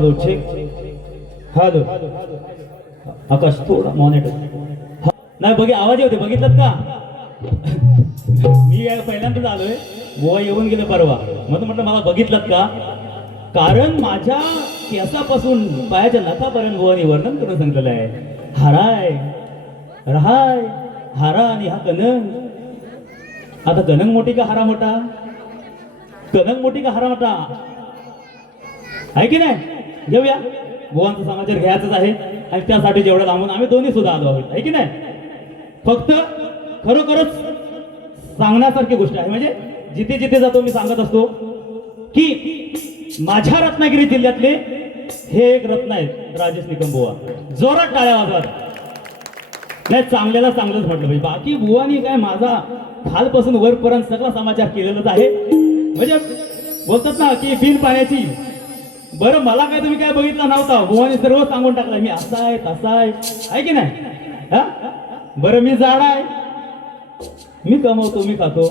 Hello check hello आकाश थोडा monitor नाही बघे आवाज येते बघितलं का मी पहिल्यांदाच आलोय बुवा येऊन गेले परवा म्हणून म्हटलं मला बघितलं का कारण माझ्या केसापासून पायाच्या नखापर्यंत बुवानी वर्णन करून सांगितलेलं आहे हाराय रहाय हारा आणि हा कनंग आता कनंग मोठी का हारा मोठा कनंग मोठी का हारा मोठा आहे की नाही घेऊया बुवांचा समाचार घ्यायचाच आहे आणि त्यासाठी जेवढं लांबून आम्ही दोन्ही सुद्धा आलो आहोत आहे की नाही फक्त खरोखरच सांगण्यासारखी गोष्ट आहे म्हणजे जिथे जिथे जातो मी सांगत असतो की माझ्या रत्नागिरी जिल्ह्यातले हे एक रत्न आहेत राजेश निकम बुवा जोरात टाळ्या वाजवत नाही चांगल्याला चांगलंच म्हटलं पाहिजे बाकी बुवानी काय माझा खालपासून वरपर्यंत सगळा समाचार केलेलाच आहे म्हणजे बोलतात ना की बिन पाण्याची बरं मला काय तुम्ही काय बघितलं नव्हता बुवानी सर्व सांगून टाकलं मी असा आहे तसा आहे की नाही हा बरं मी जाड आहे मी कमवतो मी खातो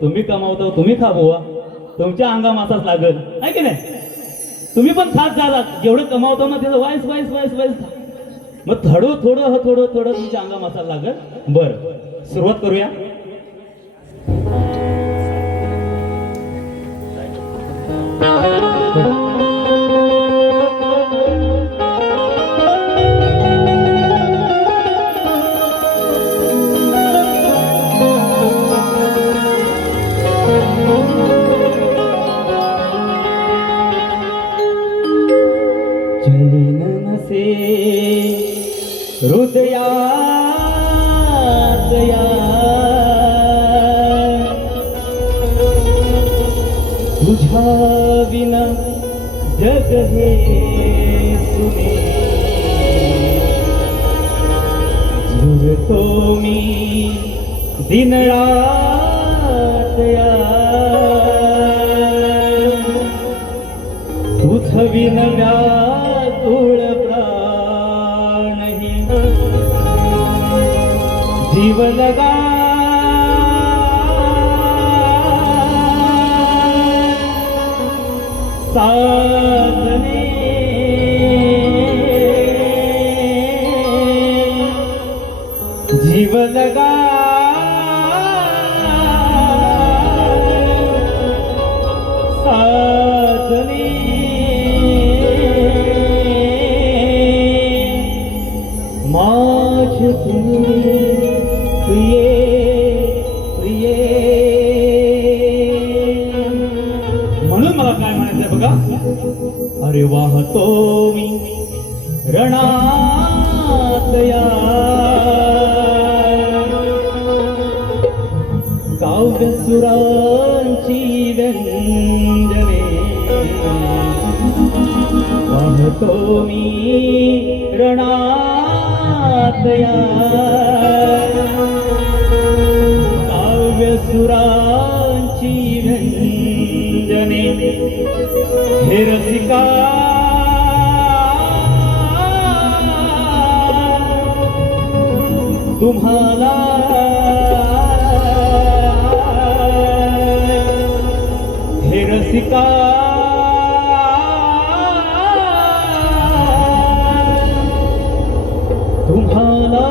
तुम्ही कमावतो तुम्ही खा बुवा तुमच्या अंगाम असाच लागल आहे की नाही तुम्ही पण खात जा जेवढं कमावतो ना त्याचं वाईस वाईस वाईस वाईस मग थोडं थोडं थोडं थोडं तुमच्या अंगाम असायला लागल बरं सुरुवात करूया हृदयात तुझ्या विना जग हे सुने झुरतो मी दिन रात तुझ विन व्याकुळ जीव लगा साधने जीव लगा साधने माझ प्रिये प्रिये म्हणून मला काय म्हणायचंय बघा अरे वाहतो मी रणात या काव्य सुरांची व्यंजने वाहतो मी रणात या सुरांची व्यंजने हे रसिका तुम्हाला हे रसिका तुम्हाला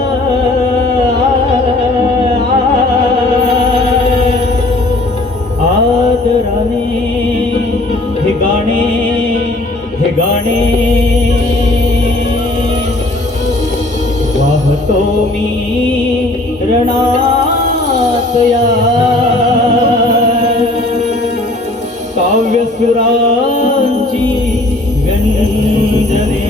हे गाणे वाहतो मी रणात या काव्य सुरांची व्यंजने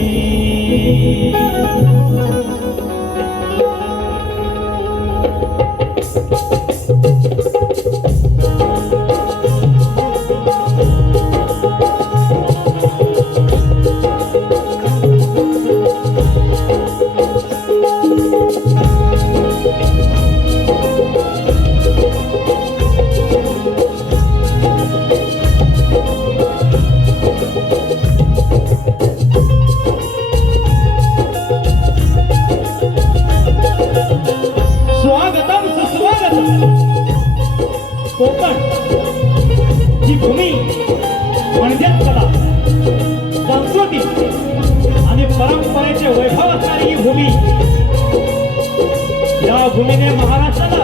कोकण ही भूमी म्हणजे कला संस्कृती भूमीने महाराष्ट्राला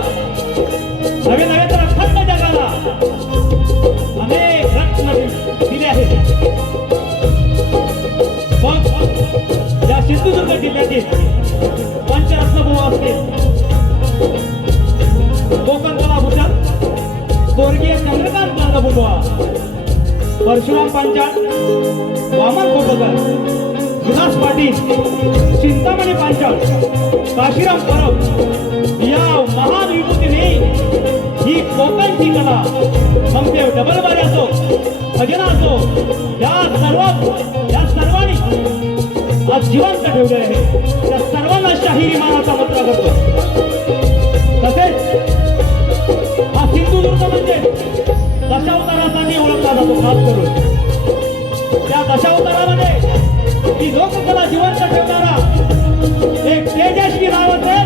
नवे नवे तर अखंड जगाला अनेक रत्न दिले आहेत. पण या सिंधुदुर्ग जिल्ह्यातील पंचरत्न बुवा असतील, कोकण कला भूषण स्वर्गीय चंद्रकांत बुवा, परशुराम पांचाळ, वामन खोपकर, विलास पाटील, चिंतामणी पांचाळ, काशीराम परब या महान विभूतीने ही कोकणची कला, मग ते डबलबारी असो, भजन असो, या सर्वांनी आज जिवंत ठेवले आहे. त्या सर्वांना शाहिरी मानाचा मुद्रा करतो. तसेच हा सिंधुदुर्ग म्हणजे दशावतारासाठी ओळखला जातो. खास करून त्या दशावतारामध्ये ही लोककला जिवंत ठेवणारा एक तेजस्वी नावाचे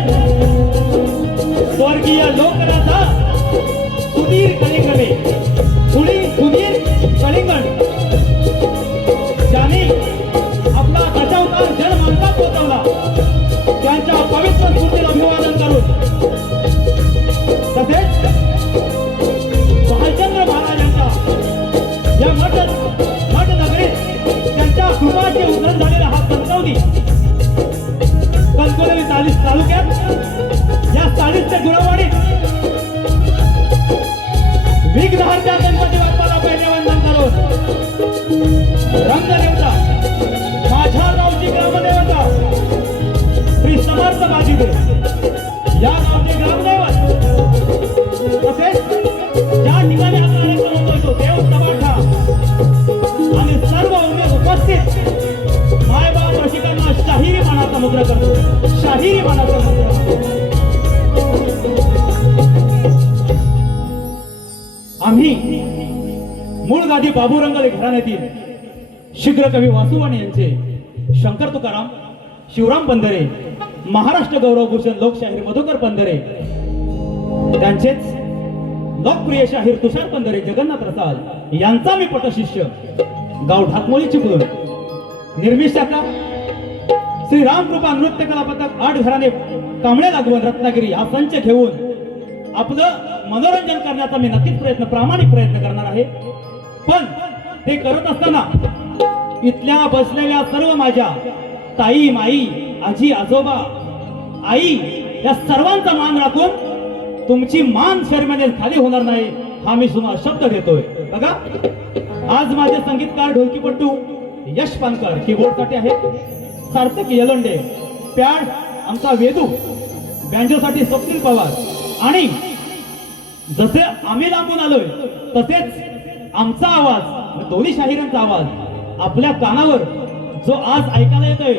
स्वर्गीय लोकराजा सुधीर कलिंगणे, सुधीर कलिंगण, ज्यांनी आपला दशावतार जनमानसात पोहोचवला. त्यांच्या पवित्र स्मृतीला अभिवादन करून तसेच भालचंद्र महाराजांच्या या मठ नगरीत त्यांच्या कृपाचे उधन झालेला हा कणकवली तालुक्यात या 40 गुरवाडीत विघ्नहर्त्या गणपती बाप्पाला पहिले वंदन करून रंगदेवता, माझ्या गावची ग्रामदेवता श्री समर्थ बाजीदेव या गावचे ग्रामदैवत, तसेच ज्या ठिकाणी हा कार्यक्रम होतो देव सभाठा आणि सर्व उपस्थित मायबाप रसिकांना शाहिरी मानाचा मुद्रा करतो. शाहिरी मानाचा मुद्रा. आम्ही मूळ गादी बाबूरंगले घराण्यातील शीघ्र कवी वासुवाणी यांचे शंकर तुकाराम, शिवराम बंधरे, महाराष्ट्र गौरवभूषण लोकशाहीर मधुकर बंधरे, त्यांचेच लोकप्रिय शाहीर तुषार बंधरे, जगन्नाथ रसाल यांचा मी पटशिष्य, गाव ढाकमोळी चिपळूण, निर्मित शाखा श्री रामकृपा नृत्य कला पथक 8 घराणे कांबळे लागवण रत्नागिरी हा संच घेऊन आपलं मनोरंजन करण्याचा मी नक्कीच प्रामाणिक प्रयत्न करणार आहे. पण ते करत असताना इथल्या बसलेल्या सर्व माझ्या ताई, माई, आजी, आजोबा, आई या सर्वांचा मान राखून तुमची मान शर्मेने खाली होणार नाही हा मी तुम्हाला शब्द देतोय. बघा, आज माझे संगीतकार ढोलकीपट्टू यश पानकर कीबोर्डसाठी आहेत, सार्थक येलंडे पॅड आमचा वेदू, बँजोसाठी स्वप्नील पवार आणि जसे आम्ही लांबून आलोय तसेच आमचा आवाज, दोन्ही शाहिरांचा आवाज आपल्या कानावर जो आज ऐकायला येतोय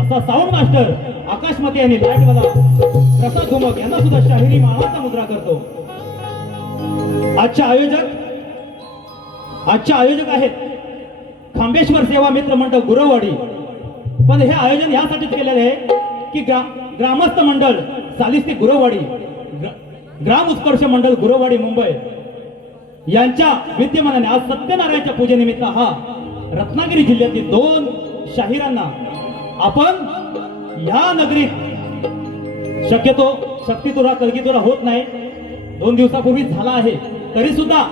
असा साऊंड मास्टर आकाश मते यांनी लाईटवाला प्रसाद धुमक यांना सुद्धा शाहिरी मानाचा मुद्रा करतो. आजचे आयोजक आहेत खांबेश्वर सेवा मित्र मंडळ गुरववाडी. पण हे आयोजन यासाठीच केलेले आहे की ग्रामस्थ मंडळ सालिस्ती गुरववाडी, ग्राम उत्कर्ष मंडळ गुरववाडी मुंबई यांच्या विद्यमानाने आज सत्यनारायणच्या पूजेनिमित्त हा रत्नागिरी जिल्ह्यातील 2 शाहिरांना आपण या नगरीत शक्यतो शक्तितुरा कलगीतुरा होत नाही, 2 दिवसापूर्वी झाला आहे, तरी सुद्धा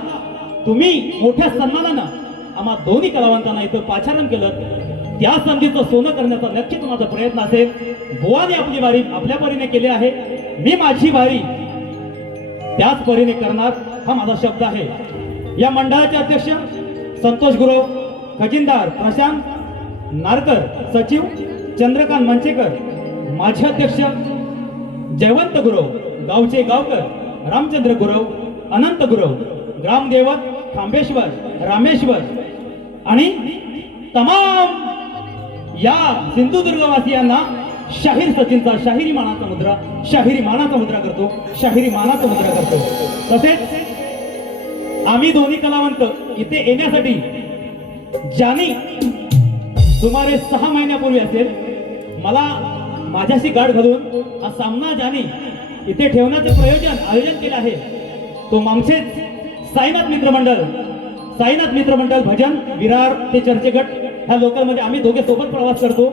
तुम्ही मोठ्या सन्मानानं आम्हा दोन्ही कलावंतांना इथं पाचारण केलं. त्या संधीचं सोनं करण्याचा नक्कीच माझा प्रयत्न असेल. बुवाने आपली वारी आपल्या परीने केली आहे, मी माझी वारी त्याच परीने करणार हा माझा शब्द आहे. या मंडळाचे अध्यक्ष संतोष गुरव, खजिनदार प्रशांत नारकर, सचिव चंद्रकांत मंचेकर, माझे अध्यक्ष जयवंत गुरव, गावचे गावकर रामचंद्र गुरव, अनंत गुरव, ग्रामदेवत खांबेश्वर, रामेश्वर आणि तमाम या सिंधुदुर्गवासियांना शाहीर सचिनचा शाहिरी मानाचा मुद्रा, शाहिरी मानाचा मुद्रा करतो, शाहिरी मानाचा मुद्रा करतो. तसेच आम्ही दोन्ही कलावंत इथे येण्यासाठी ज्यांनी सुमारे 6 महिन्यापूर्वी असेल मला माझ्याशी गाठ घालून हा सामना ज्यांनी इथे ठेवण्याचे आयोजन केले आहे तो आमचेच साईनाथ मित्र मंडळ भजन विरार ते चर्चगट ह्या लोकलमध्ये आम्ही दोघे सोबत प्रवास करतो.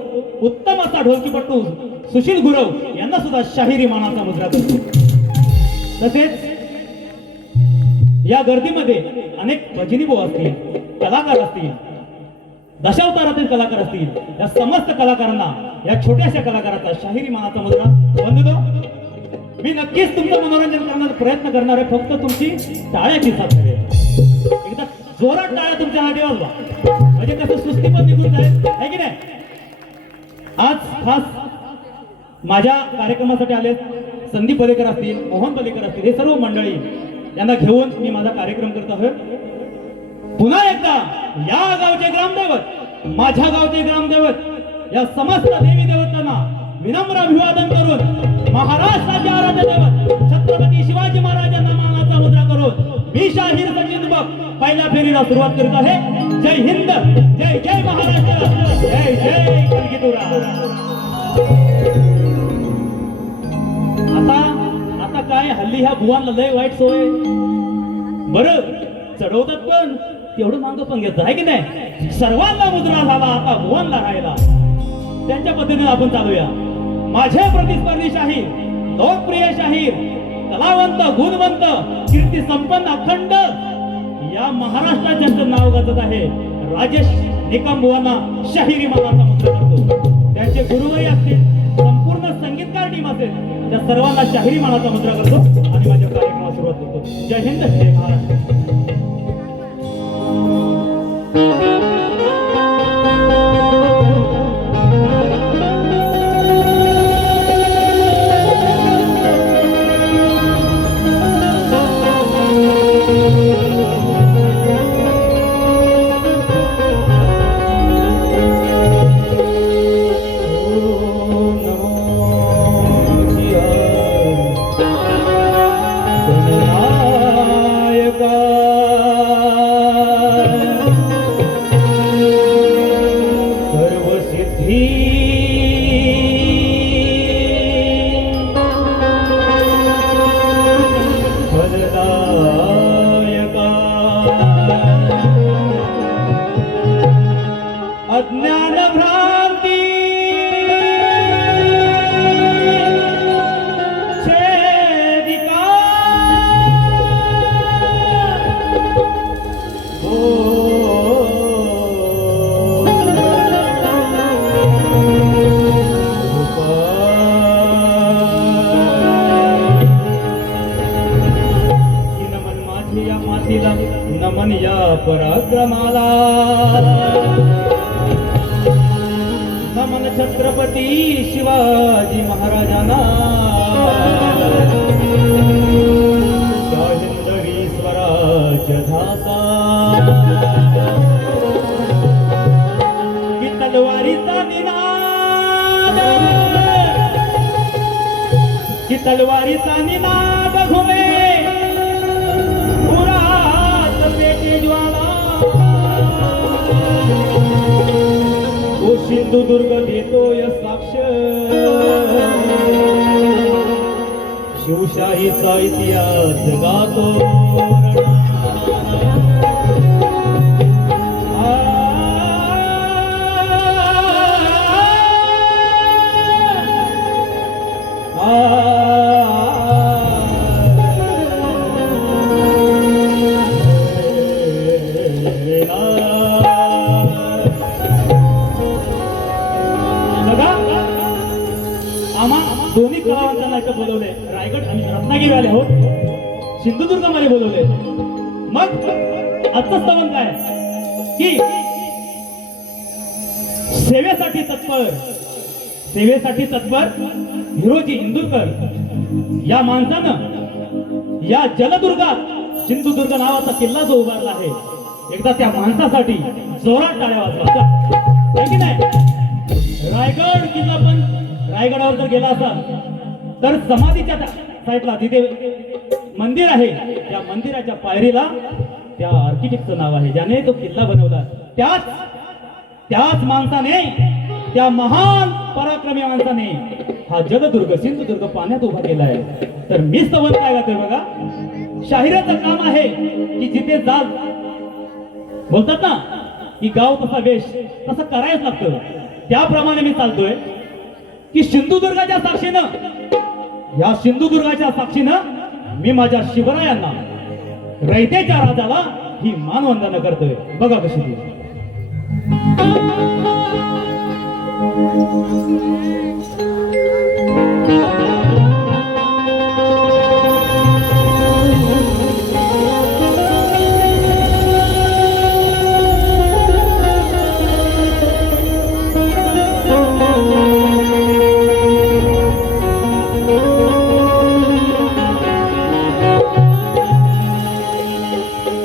उत्तम असा ढोलकीपट्टू सुशील गुरव यांना सुद्धा शाहिरी मानाचा मुद्रा करतो. तसेच या गर्दीमध्ये अनेक भजनी भाऊ असतील, कलाकार असतील, दशावतारातील कलाकार असतील. या समस्त कलाकारांना या छोट्याशा कलाकाराचा शाहिरी मानाचा मुद्रा वंदतो. मी नक्कीच तुमचं मनोरंजन करण्याचा प्रयत्न करणार आहे. फक्त तुमची टाळ्याची साथ हवी आहे. एकदा जोरात टाळ्या तुमच्या हाती वाजवा, म्हणजे कसं सुस्ती पण निघून जाईल, आहे की नाही. आज खास माझ्या कार्यक्रमासाठी आले संदीप पलेकर असतील, मोहन पलेकर असतील, हे सर्व मंडळी यांना घेऊन मी माझा कार्यक्रम करत आहे. पुन्हा एकदा या गावचे ग्रामदैवत, माझ्या गावचे ग्रामदैवत, या समस्त देवी देवतांना विनम्र अभिवादन करून महाराष्ट्राचे आराध्य दैवत छत्रपती शिवाजी महाराजांना मानाचा मुद्रा करून मी शाहीर सचिन बघ पहिल्या फेरीला सुरुवात करीत आहे. जय हिंद, जय जय महाराष्ट्र, जय जय कलगीतुरा. आता काय हल्ली ह्या बुवांना लय वाईट सोय. बरं चढवतात पण तेवढं मागं पण घेत आहे की नाही. सर्वांना मुद्रा झाला, आता बुवांना राहिला. त्यांच्या पद्धतीने आपण चालूया. माझे प्रतिस्पर्धी शाहीर, लोकप्रिय शाहीर, कलावंत, गुणवंत, कीर्ती संपन्न, अखंड या महाराष्ट्रात ज्यांचं नाव गाजत आहे राजेश निकम बुवांना शाहिरी मानाचा मुद्रा करतो. त्यांचे गुरुवारी असतील, संपूर्ण संगीतकार टीम असेल, त्या सर्वांना शाहिरी मानाचा मुद्रा करतो आणि माझ्या कार्यक्रमाला सुरुवात करतो. जय हिंद, जय महाराष्ट्र. अज्ञान भ्रांती छेदिका नमन माझी या मातीला, नमन या पराक्रमाला, नमन छत्रपती शिवाजी महाराजांना. हिंदवी स्वराज्य धाता की तलवारीचा निनाद, की तलवारीचा निनाद घुमे पुरात पेटी ज्वाला. ओ सिंधुदुर्ग देतोय साक्ष, शिवशाहीचा इतिहास गातो. दोन्ही कलावंतांना इथं बोलवले. रायगड आणि रत्नागिरी आले आहोत, सिंधुदुर्गमध्ये बोलवले. मग आजचं स्तवन काय की सेवेसाठी तत्पर, सेवेसाठी तत्पर हिरोजी इंदुरकर या माणसानं या जलदुर्गात सिंधुदुर्ग नावाचा किल्ला जो उभारला आहे, एकदा त्या माणसासाठी जोरात टाळ्या वाजवा की नाही. रायगड किल्ला पण रायगडावर जर गेला असाल तर समाधीच्या साईडला तिथे मंदिर आहे, त्या मंदिराच्या पायरीला त्या आर्किटेक्टचं नाव आहे ज्याने तो किल्ला बनवला. त्याच माणसाने, त्या महान पराक्रमी माणसाने हा जलदुर्ग सिंधुदुर्ग पाण्यात उभा केला आहे. तर मी स्तवन काय गातोय बघा. शाहिराचं काम आहे की जिथे जाल, बोलतात ना की गाव तसा वेश तसं करायच लागतं, त्याप्रमाणे मी चालतोय. की सिंधुदुर्गाच्या साक्षीनं, या सिंधुदुर्गाच्या साक्षीनं मी माझ्या शिवरायांना, रयतेच्या राजाला ही मानवंदना करतोय. बघा कशी ती.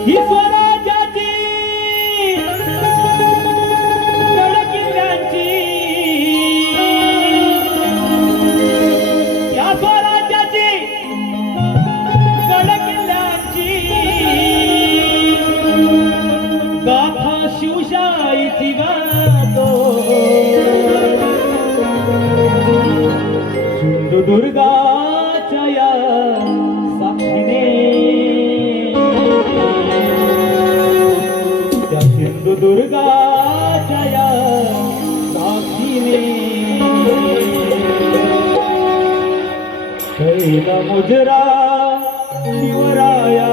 ही स्वराज्याची गडकिल्ल्यांची, या स्वराज्याची गडकिल्ल्यांची गाथा शिवशाहीची गातो. सिंधुदुर्गाच्या या साक्षीने, त्या सिंधुदुर्गाच्या या साक्षीने पहिला मुजरा शिवराया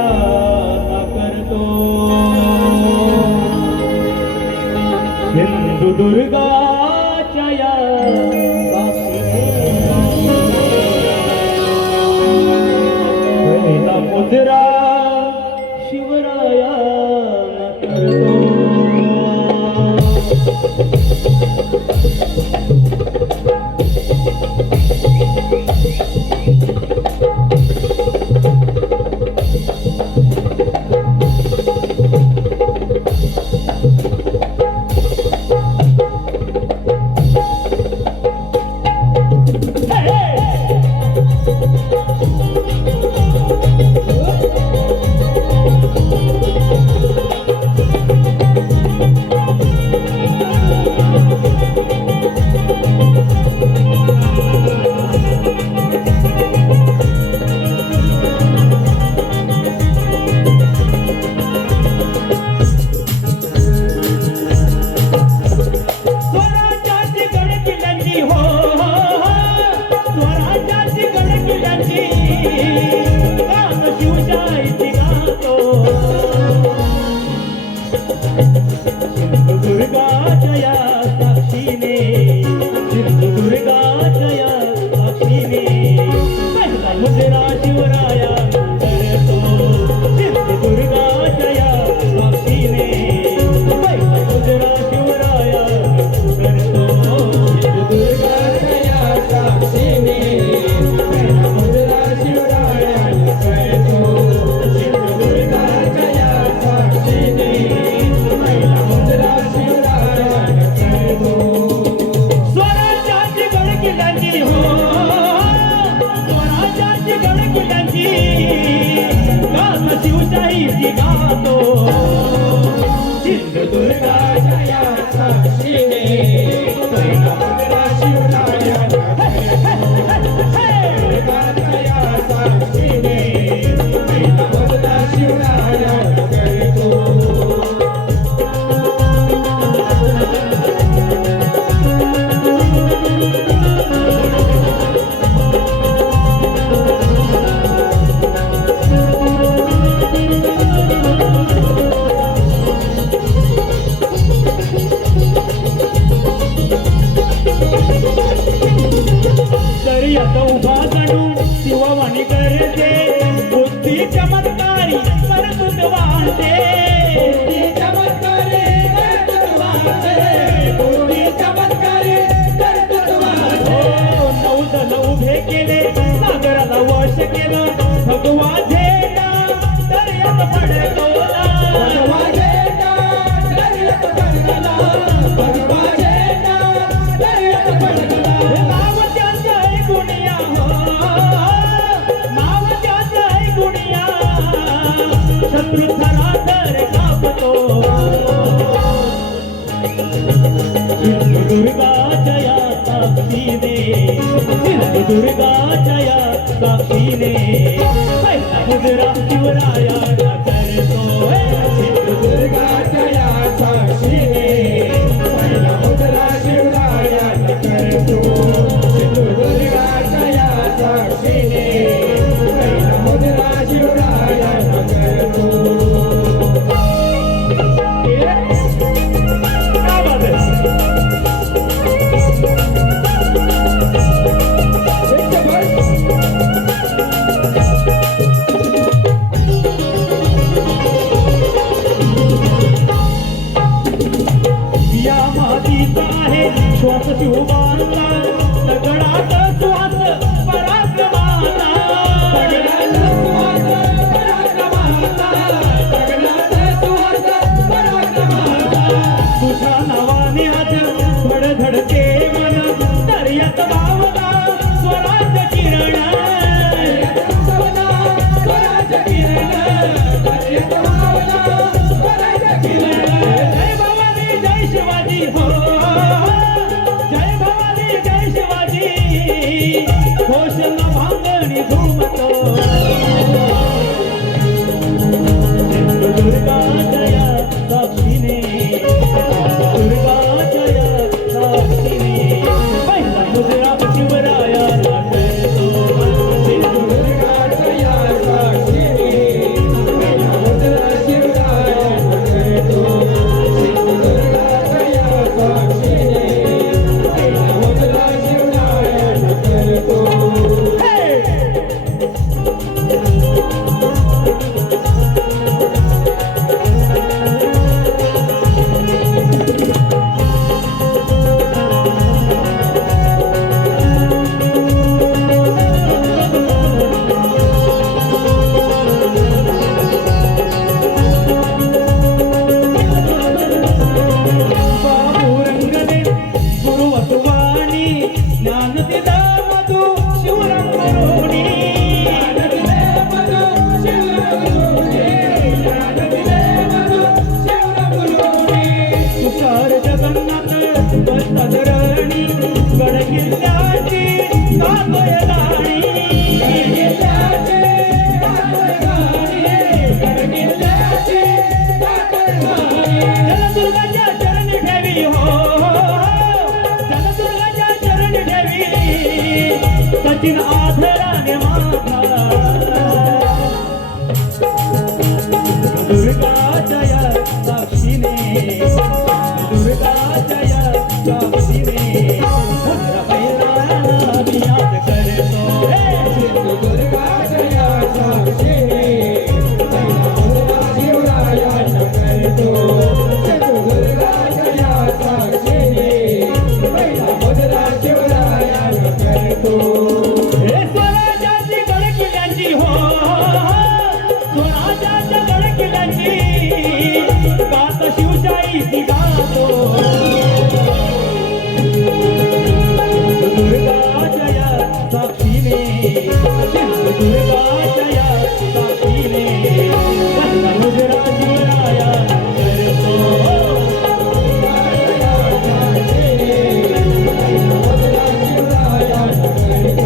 करतो. सिंधुदुर्गाच्या या साक्षीने पहिला मुजरा शिवराया करतो. सिंधुदुर्गाच्या या साक्षीने, सिंधुदुर्गाच्या या साक्षीने पहिला मुजरा शिवराया करतो. सिंधुदुर्गाच्या या साक्षीने पहिला मुजरा शिवराया करतो. सिंधुदुर्गाच्या या साक्षीने पहिला मुजरा शिवराया करतो. सिंधुदुर्गाच्या या साक्षीने पहिला मुजरा शिवराया करतो. स्वराज्याची गडकिल्ल्यांची हो, स्वराज्याची गडकिल्ल्यांची गाथा शिवशाहीची गातो. सिंधुदुर्गाच्या या साक्षीने पहिला मुजरा शिवराया सिंधुदुर्गाच्या या साक्षीने पहिला मुजरा शिवराया करतो. दर्यात उभा जणू शिववाणी करते, बुद्धी चमत्कारी करतुत वाढते. बुद्धी चमत्कारी करतुत वाढते, बुद्धी चमत्कारी करतुत वाढते. नौदल उभे केले, सागराला वश केलं, भगवा झेंडा दर्यात पडतोला. भगवा झेंडा दर्यात पडला, भगवा झेंडा दर्यात पडला. नाव त्याचं आहे गुणिया हो, नाव त्याचं आहे गुणिया, शत्रू थरातर कापतो. सिंधुदुर्गाच्या या साक्षीने, सिंधुदुर्गाच्या या साक्षीने पहिला मुजरा शिवराया करतो. सिंधुदुर्गाच्या या साक्षीने पहिला मुजरा शिवराया करतो. शिवबांचा दगडात सुहास पराक्रमाचा दगडात सुहास पराक्रमाचा दगडात सुहास पराक्रमाचा तुझ्या नावाने आज धडधडते मन दर्यात मावला स्वराज किरण स्वराज किरण दर्यात मावला स्वराज किरण जय भवानी जय शिवाजी हो जय भवानी जय शिवाजी घोषणा भांगणी घुमतो दुर्गा जया साक्षीने दुर्गा जया साक्षीने पहिला मुद्रा शिवराया नाचतो दुर्गा जया साक्षीने मुद्रा शिवराया नटतो दुर्गा जया साक्षीने मुद्रा शिवराया नटतो बाबुरंगने गुरु वसुवाणी ज्ञान दिला मधु शिवराम करुणी तुषार जगन्नाथ बसधरणी गडकिल्ल्याची कातय राणी जनदुर्गाच्या चरणी ठेवी हो जनदुर्गाच्या चरणी ठेवी सचिन आधराने माझा दुर्गा जया साक्षीने दुर्गा जया साक्षीने मुद्रा पहिला मी याद करतो दुर्गा जया साक्षीने मुद्रा शिवराया नटतो दुर्गा जया साक्षीने मुद्रा शिवराया नटतो हे स्वराजाची गडकिल्ल्याची हो स्वराजाच्या गडकिल्ल्याची गात शिवशाही गातो दुर्गा जया साक्षीने दुर्गा जया साक्षीने पहिला मुजरा शिवराया करतो मुद्रा शिवराया नटतो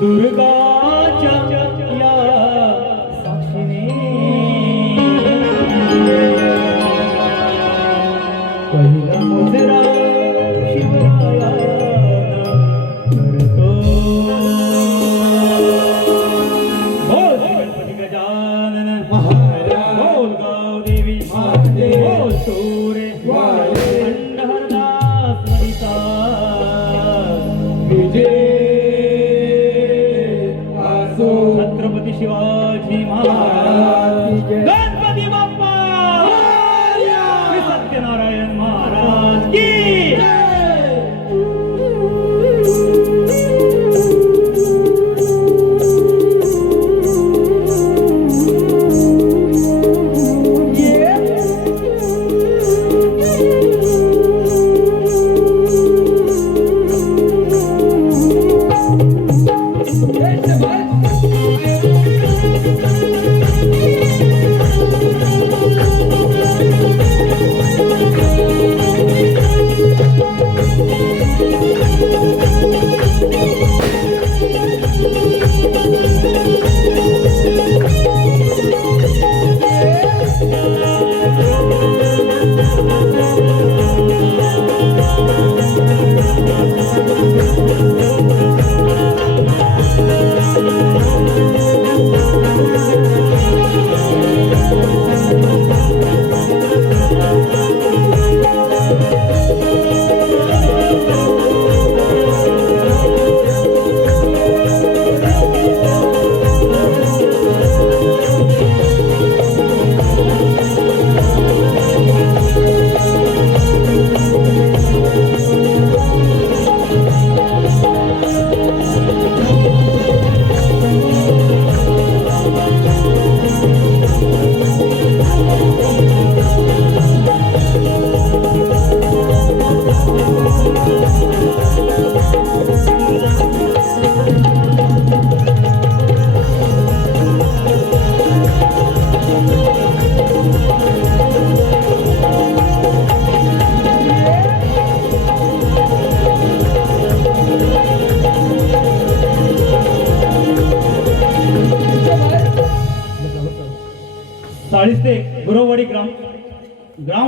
दुर्गाच्या या साक्षीने पहिला मुजरा शिवराया करतो बोल गणपती गजानन महाराज बोल गावदेवी महादेव बोल सूर्य वारे खंडहरदास वनिता विजय असो छत्रपती शिवाजी महाराज गणपती बाप्पा श्री सत्यनारायण महाराज की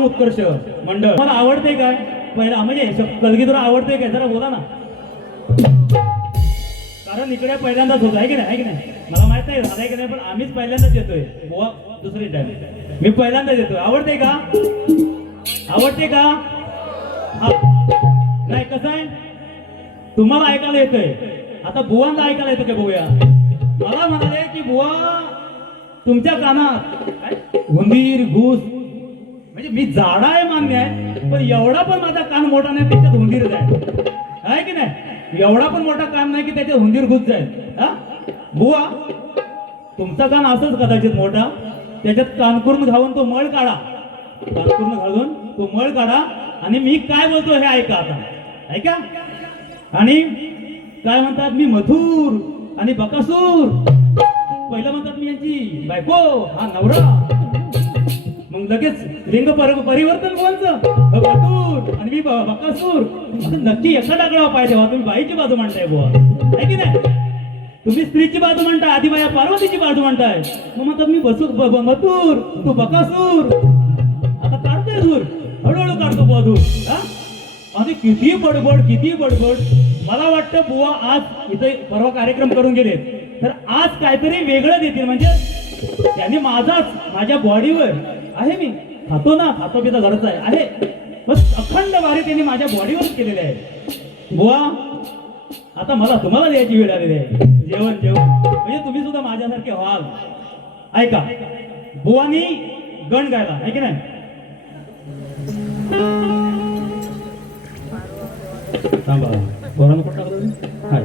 उत्कर्ष मंडळ मला आवडते काय पहिला म्हणजे कलगी तुला आवडते काय जरा बोला ना. कारण इकडे पहिल्यांदाच होतो आहे की नाही मला माहित नाही झालंय की नाही पण आम्हीच पहिल्यांदाच येतोय बुवा दुसरी टाइम मी पहिल्यांदाच येतोय. आवडते का हा नाही कसं आहे तुम्हाला ऐकायला येतंय आता बुवांना ऐकायला येतं का बघूया. मला म्हणाले की बुवा तुमच्या कानात हुंदीर घुस म्हणजे मी जाडा आहे मान्य आहे पण एवढा पण माझा कान मोठा नाही त्याच्यात हुंदीर जाईल आहे की नाही. एवढा पण मोठा कान नाही की त्याच्यात हुंदीर घुस जाईल. हा बुवा तुमचा कान असंच कदाचित मोठा त्याच्यात कानकुरून घालून तो मळ काढा कानकुरून घालून तो मळ काढा आणि मी काय बोलतो हे ऐका आता ऐका. आणि काय म्हणतात मी मथुर आणि बकासूर पहिलं म्हणतात मी यांची बायको हा नवरा मग लगेच लिंग परिवर्तन कोणचं मथुर आणि मी बकासूर. नक्की एका डाकळा पाहिजे तुम्ही बाईची बाजू म्हणताय बुवा आहे की नाही. तुम्ही स्त्रीची बाजू म्हणताय आदिबाया पार्वतीची बाजू म्हणताय मग म्हणतात मी मथुर तू बकासूर. आता काढतोय दूर हळूहळू काढतो बुवा दूर. हा आणि किती बडबड मला वाटतं बुवा आज इथे परवा कार्यक्रम करून गेले तर आज काहीतरी वेगळं देतील म्हणजे त्यांनी माझ्या बॉडीवर आहे मी खातो पिता घरचा आहे बस अखंड वारी त्यांनी माझ्या बॉडीवरच केलेले आहे बुवा. आता मला तुम्हाला द्यायची वेळ आलेली आहे जेवण म्हणजे तुम्ही सुद्धा माझ्यासारखे व्हाल. ऐका बुवानी गण गायला आहे की नाही. थांबा पोरांना कुठं टाकलं तुम्ही? हाय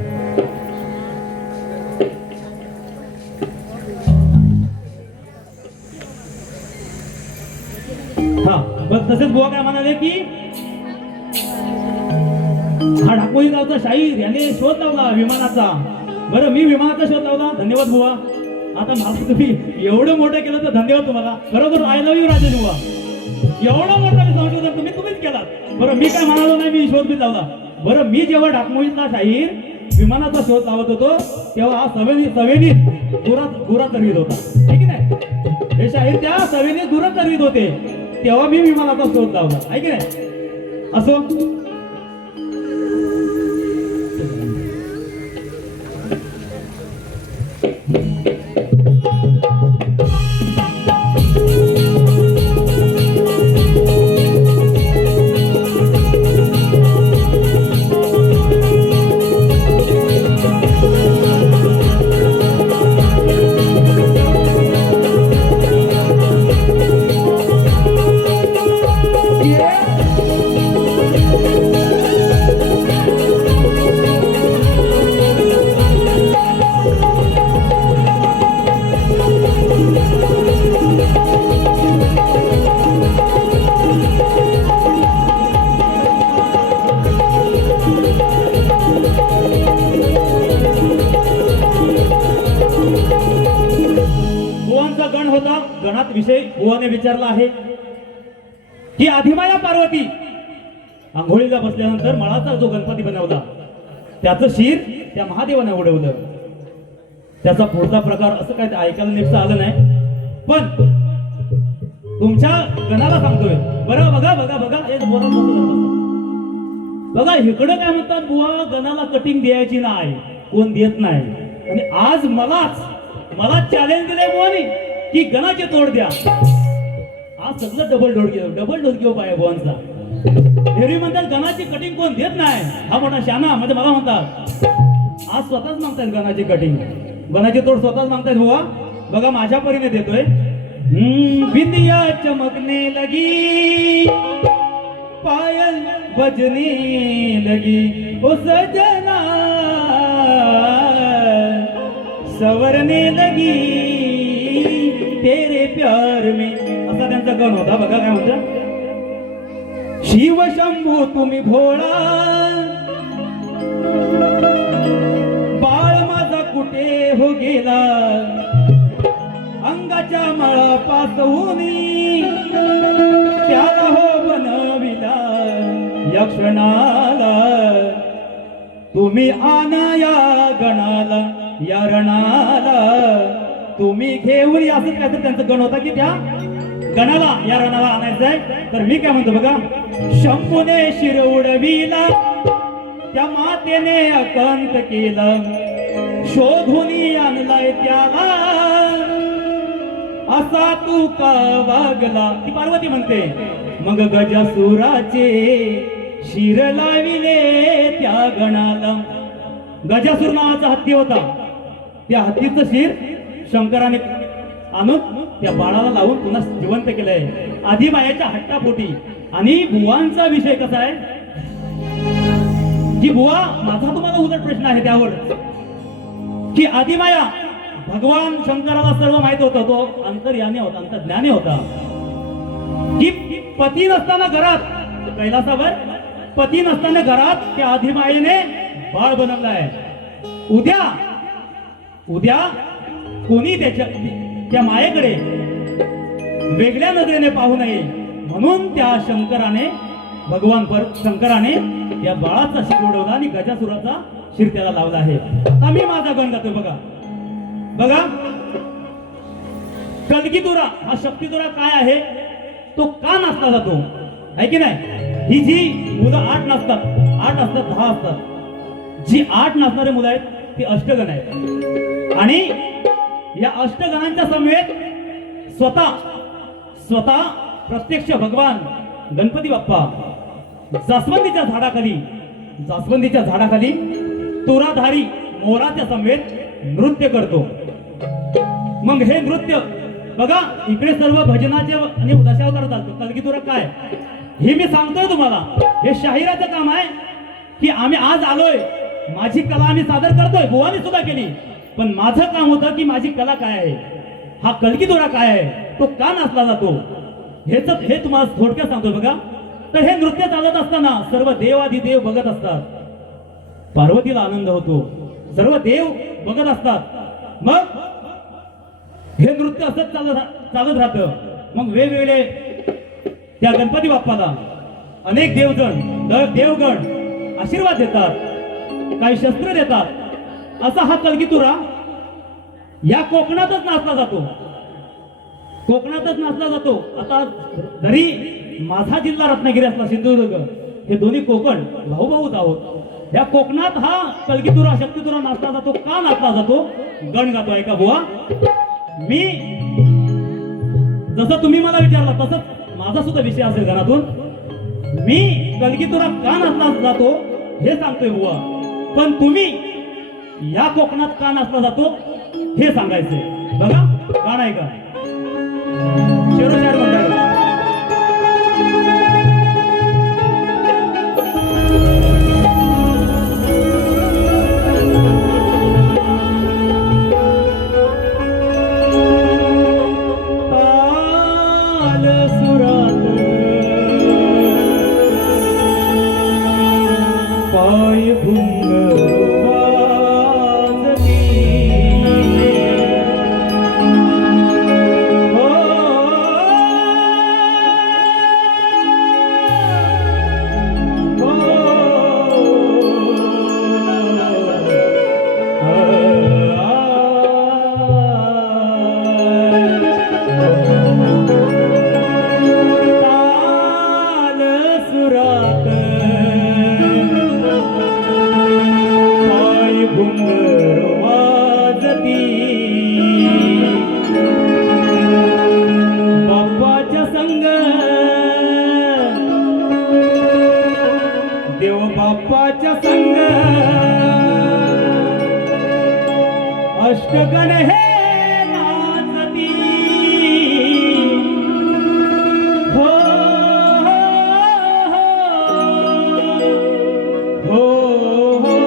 हा बस तसेच बुवा काय म्हणाले की हा ढाकोई गावचा शाहीर याने शोध लावला विमानाचा. बरं मी विमानाचा शोध लावला धन्यवाद बुवा. आता मला तुम्ही एवढं मोठं केलं तर धन्यवाद तुम्हाला खरोखर आय लव्ह यू राजेश बुवा. एवढा मोठा संशोधन तुम्हीच केला. बरं मी काय म्हणालो नाही मी शोध बी लावला. बरं मी जेव्हा ढाकमोळीतला शाहीर विमानाचा शोध लावत होतो तेव्हा हा सवेनीत गुरा चरवीत होता आहे की नाही. हे शाहीर त्या सवेनीत गुरा चरवीत होते तेव्हा मी विमानाचा शोध लावला आहे की नाही. असो गणात विषय बुवाने विचारला आहे की आदिमाया पार्वती आंघोळीला बसल्यानंतर मळाचा जो गणपती बनवला त्याचं शिर त्या महादेवाने उडवलं. त्याचा पुढचा प्रकार असं काय ऐकायला नीट आलं नाही पण तुमच्या गणाला सांगतोय. बरं बघा एक बघा इकडं काय म्हणतात बुवा गणाला कटिंग द्यायची नाही कोण देत नाही आणि आज मला चॅलेंज दिलंय बुवानी की गणाचे तोड द्या. आज सगळं डबल ढोलकी पाय बुवांचा. एरवी म्हणतात गणाची कटिंग कोण देत नाही हा मोठा शाना म्हणजे मला म्हणतात आज स्वतःच मागतायत गणाची कटिंग गणाची तोड स्वतःच मागतायत बुवा. बघा माझ्या परीने देतोय. बिंदिया चमकने लगी पायल बजने लगी ओ सजना सवरने लगी तेरे प्यार में असा त्यांचा गण होता. बघा काय म्हणतात. शिव शंभू तुम्ही भोळा बाळ माझा कुठे हो गेला अंगाच्या मळा पासवूनी त्याला हो बनविला या क्षणाला तुम्ही आणा या गणाला या रणाला तुम्ही घेऊन असं काय त्यांचं गण होता की त्या गणाला या रणाला आणायचंय. तर मी काय म्हणतो बघा, शंभूने शिर उडविला त्या मातेने अकंत केलं, शोधून आणलाय त्याला असा तू का वागला. ती पार्वती म्हणते, मग गजासुराचे शिर लाविले त्या गणाला. गजासूर नावाचा हत्ती होता, त्या हत्तीचं शिर शंकराने आणून त्या बाळाला लावून पुन्हा जिवंत केलंय आदिमायाच्या हट्टापोटी. आणि बुवांचा विषय कसा आहे की बुवा, माझा तुम्हाला उलट प्रश्न आहे त्यावर, की आदिमाया भगवान शंकराला सर्व माहित होतं, तो अंतर्यामी होता, अंतर्ज्ञानी होता, की पती नसताना घरात कैलासावर पती नसताना घरात त्या आदिमायेने बाळ बनवलाय. उद्या उद्या कोणी त्या मायेकडे वेगळ्या नजरेने पाहू नये म्हणून त्या शंकराने या बाळाचा शिर उडवला आणि गजासुराचा शिर त्याला लावला आहे. आता मी माझा गण गातोय बघा बघा. कलगीतुरा हा शक्तितुरा काय आहे, तो का नाचला जातो आहे की नाही. ही जी मुलं 8 नाचतात, 8 असतात 10 असतात, जी 8 नाचणारे मुलं आहेत ती अष्टगण आहेत. आणि या अष्टगणांच्या समवेत स्वतः प्रत्यक्ष भगवान गणपती बाप्पा जास्वंदीच्या झाडाखाली तुराधारी मोराच्या समवेत नृत्य करतो. मग हे नृत्य बघा, इकडे सर्व भजनाचे आणि दशावतार चालतो. कलगीतुरा काय हे मी सांगतोय तुम्हाला, हे शाहिराचं काम आहे की आम्ही आज आलोय, माझी कला आम्ही सादर करतोय, बुवानी सुद्धा केली, पण माझं काम होतं की माझी कला काय आहे, हा कलगीतुरा काय आहे, तो का नाचला जातो हे तुम्हाला थोडक्यात सांगतोय बघा. तर हे नृत्य चालत असताना सर्व देवाधिदेव बघत असतात, पार्वतीला आनंद होतो, सर्व देव बघत असतात. मग हे नृत्य असंच चालत राहतं. मग वेगवेगळे त्या गणपती बाप्पाला अनेक देवगण आशीर्वाद देतात, काही शस्त्र देतात. असा हा कलगीतुरा या कोकणातच नाचला जातो. आता जरी माझा जिल्हा रत्नागिरी असला, सिंधुदुर्ग, हे दोन्ही कोकण भाऊच आहोत. या कोकणात हा कलगीतुरा शक्तितुरा नाचला जातो. का नाचला जातो? गण गातो. ऐका बुवा, मी जसं तुम्ही मला विचारला तसंच माझा सुद्धा विषय असेल घरातून. मी कलगीतुरा का नाचला जातो हे सांगतोय बुवा, पण तुम्ही या कोकणात का नाचला जातो हे सांगायचंय. बघा गाणं आहे का, शेरोशायर म्हणताय. पाय भुंगर वाजती, ताल सुरात पाय भुंगर वाजती, बाप्पाच्या संग देव बाप्पाच्या संग अष्टगण हे नाचती. हो हो हो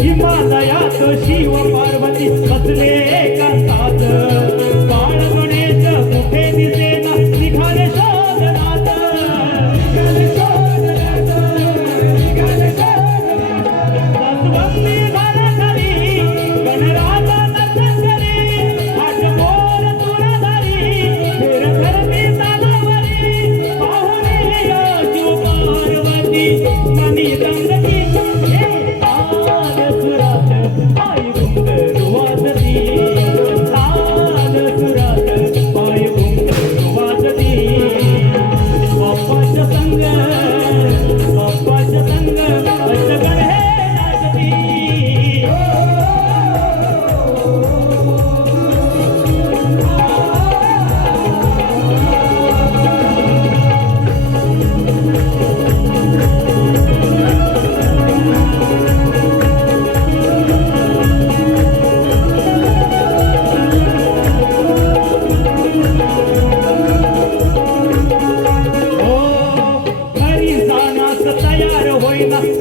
हिमालयात शिव पार्वती बसले एकांतात बाळ गणेश कुठे दिसेना निघाले शोधनात बसवंती घराखाली गणराज नटकरी आठमोर तुराधारी फेर धरती तालावरी पाहुणे शिव पार्वती मनी दंगती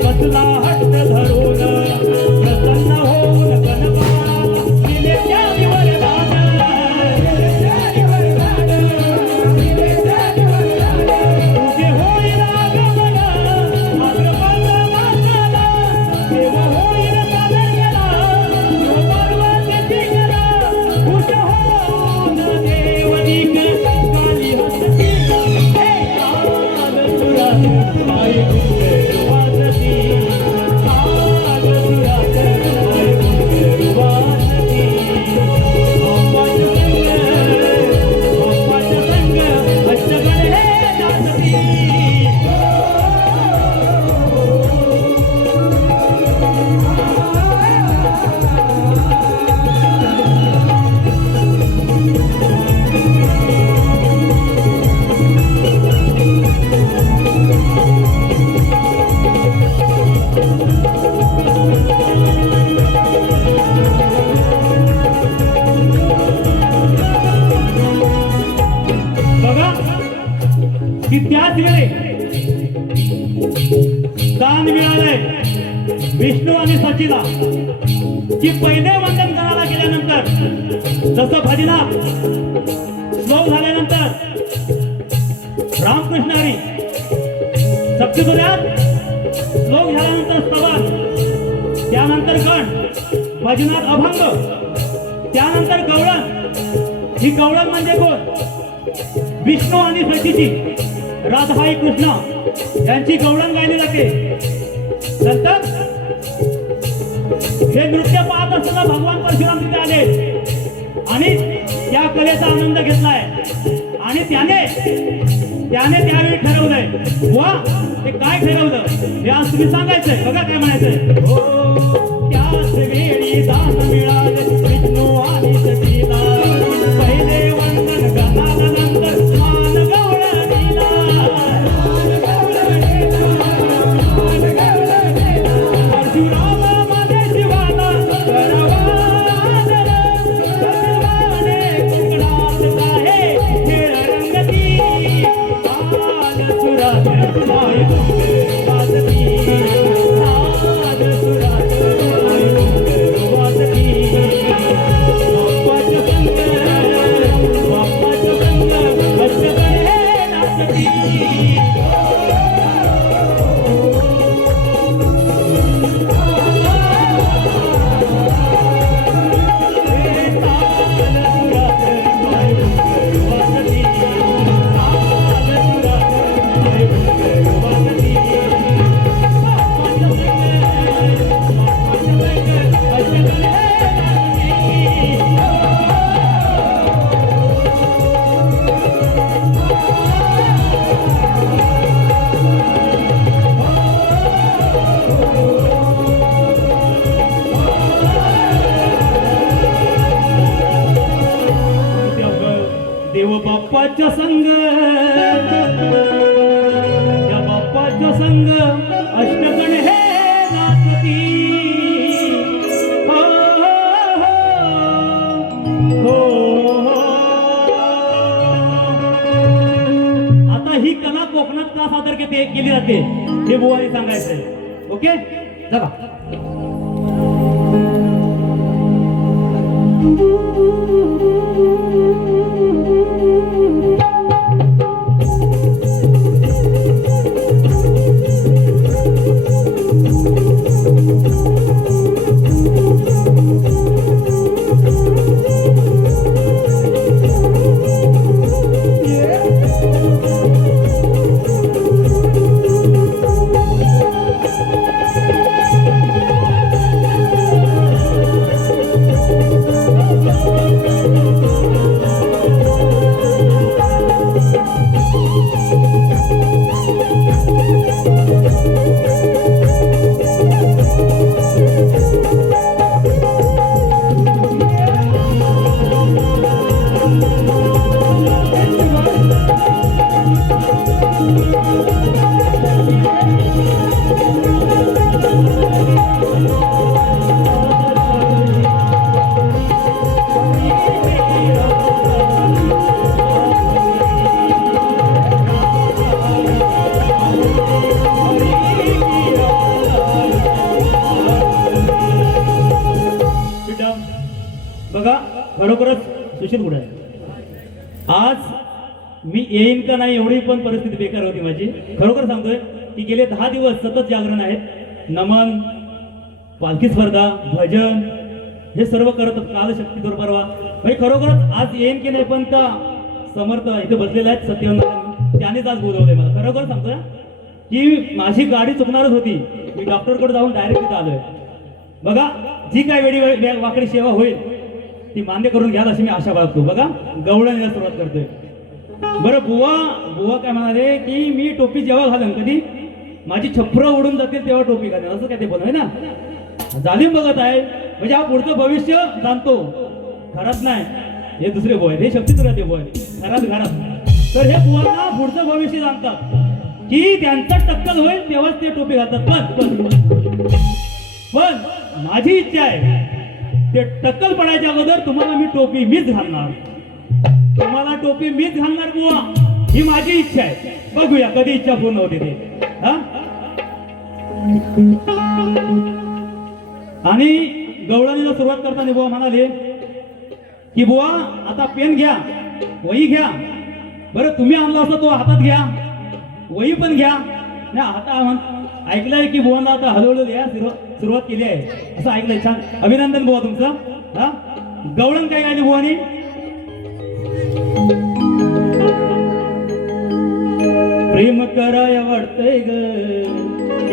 कसला हट्ट धरून प्रसन्न होऊन गणबाळा दिले त्याने वरदान तुझे होईल आगमन भाद्रपद मासाला देव होईल सादरला शिव पार्वतीची करा खुश होऊन देवनिक काली हसती हे काल सुरात पाय की त्याच वेळी दान मिळाले विष्णू आणि सचीला की पहिले वंदन करायला गेल्यानंतर जसं भजनात श्लोक झाल्यानंतर रामकृष्ण हरी सप्तसुर्यात श्लोक झाल्यानंतर स्तवन त्यानंतर गण भजनात अभंग त्यानंतर गवळण ही गवळण म्हणजे कोण विष्णू आणि सचीची राधाबाई कृष्ण यांची गवळण गायली जाते नंतर हे नृत्य पाहत असताना भगवान परशुराम तिथे आले आणि त्या कलेचा आनंद घेतलाय आणि त्याने त्यावेळी ठरवलंय वा ते काय ठरवलं हे आज तुम्ही सांगायचंय बघा काय म्हणायचंय हो त्याच वेळी दान मिळाले विष्णू आणि सचीला पहिले वंदन गणानंतर मान गवळणीला परशुराम माझे शिवाला करवादर सजवाने कुंकणात आहे खेळ रंगती आन सुरात माय वाजती आन सुरात माय वाजती देव बाप्पाच्या संग, त्या बाप्पाच्या संग अष्टगण हे नाचती. हो, हो, हो. आता ही कला कोकणात का सादर केली जाते हे बुवाने सांगायचंय. ओके चला. बघा खरोखरच सुशील कुठे आज मी येईन का नाही एवढी पण परिस्थिती बेकार होती माझी. खरोखर सांगतोय की गेले 10 दिवस सतत जागरण आहेत. नमन, पालखी स्पर्धा, भजन हे सर्व करत काल शक्ती दुर् परवा म्हणजे खरोखरच आज येईन की नाही पण त्या समर्थ इथे बसलेले आहेत सत्यवंत त्यानेच आज बोलवलंय मला. खरोखर सांगतोय की माझी गाडी चुकणारच होती. मी डॉक्टरकडे जाऊन डायरेक्ट तिथे आलोय. बघा जी काय वेळी वाकडी सेवा होईल ती मान्य करून घ्याल अशी मी आशा बाळगतो. बघा गवळणीला सुरुवात करतोय. बरं बुवा काय म्हणाले की मी टोपी जेव्हा घालन कधी माझी छप्र उडून जातील तेव्हा टोपी घालेन असं काय ते बोल ना. जालिम बघत आहे म्हणजे हा पुढचं भविष्य जाणतो. घरात नाही हे दुसरे बुवा आहेत, हे शक्ती तुला ते बुवा घरात. तर हे बुवांना पुढचं भविष्य जाणतात की त्यांचा टक्कल होईल तेव्हाच ते टोपी घालतात. पण माझी इच्छा आहे ते टक्कल पडायच्या अगोदर तुम्हाला मी टोपी मीच घालणार. तुम्हाला टोपी मीच घालणार बुवा ही माझी इच्छा आहे. बघूया कधी इच्छा पूर्ण होते ते. आणि गवळणीला सुरुवात करताना बुवा म्हणाले की बुवा आता पेन घ्या, वही घ्या. बरं तुम्ही आणला असता तो हातात घ्या, वही पण घ्या. आता ऐकलंय की बुवांना आता हळूहळू या सुरुवात केली आहे असं ऐकलंय. छान, अभिनंदन बुवा तुमचं. हा गवळण काय गायली बुवानी? प्रेम कराय वाटतंय ग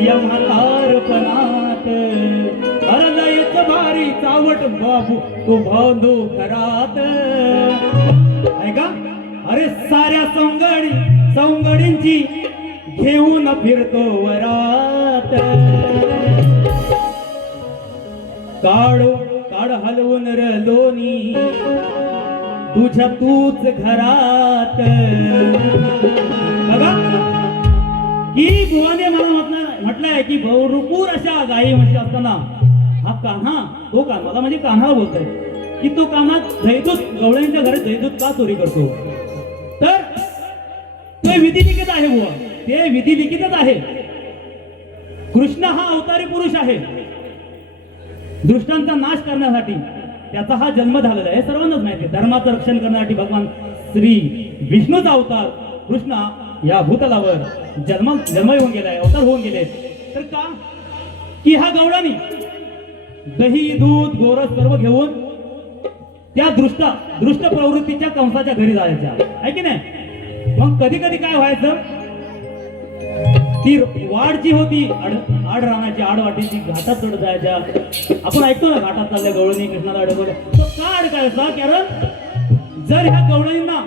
या म्हातारपणात, अरलयच भारी चावट बाबू तो बांधू घरात. ऐका अरे साऱ्या सौंगडींची घेऊन फिरतो वरात. काढ हलवून रलोनी तुझ्या तूच घरात. बघा की बुवाने मला म्हटलंय की भरपूर अशा गायी म्हशी असताना हा कान्हा तो कान्हाला म्हणजे कान्हा बोलतोय की तो कान्हा जयदूत गवळ्यांच्या घरात जयदूत का चोरी करतो. तर ते विधिलिखित आहे बुवा, ते विधिलिखितच आहे. कृष्ण हा अवतारी पुरुष आहे. दुष्टांचा नाश करण्यासाठी त्याचा हा जन्म झालेला आहे. सर्वांनाच माहिती आहे. धर्माचं रक्षण करण्यासाठी भगवान श्री विष्णूचा अवतार कृष्ण या भूतलावर जन्म येऊन गेलाय, अवतार होऊन गेले. तर का की हा गवळणी दही दूध गोरस सर्व घेऊन त्या दृष्ट प्रवृत्तीच्या कंसाच्या घरी जायच्या आहे की नाही. मग कधी कधी काय व्हायचं ती वाढ जी होती आड रानाची आड वाटेची घाटात चढत जायच्या. आपण ऐकतो ना घाटात चालल्या गवळणी कृष्णाला अडकवलं. तो का अडकायचा कारण जर ह्या गवळणींना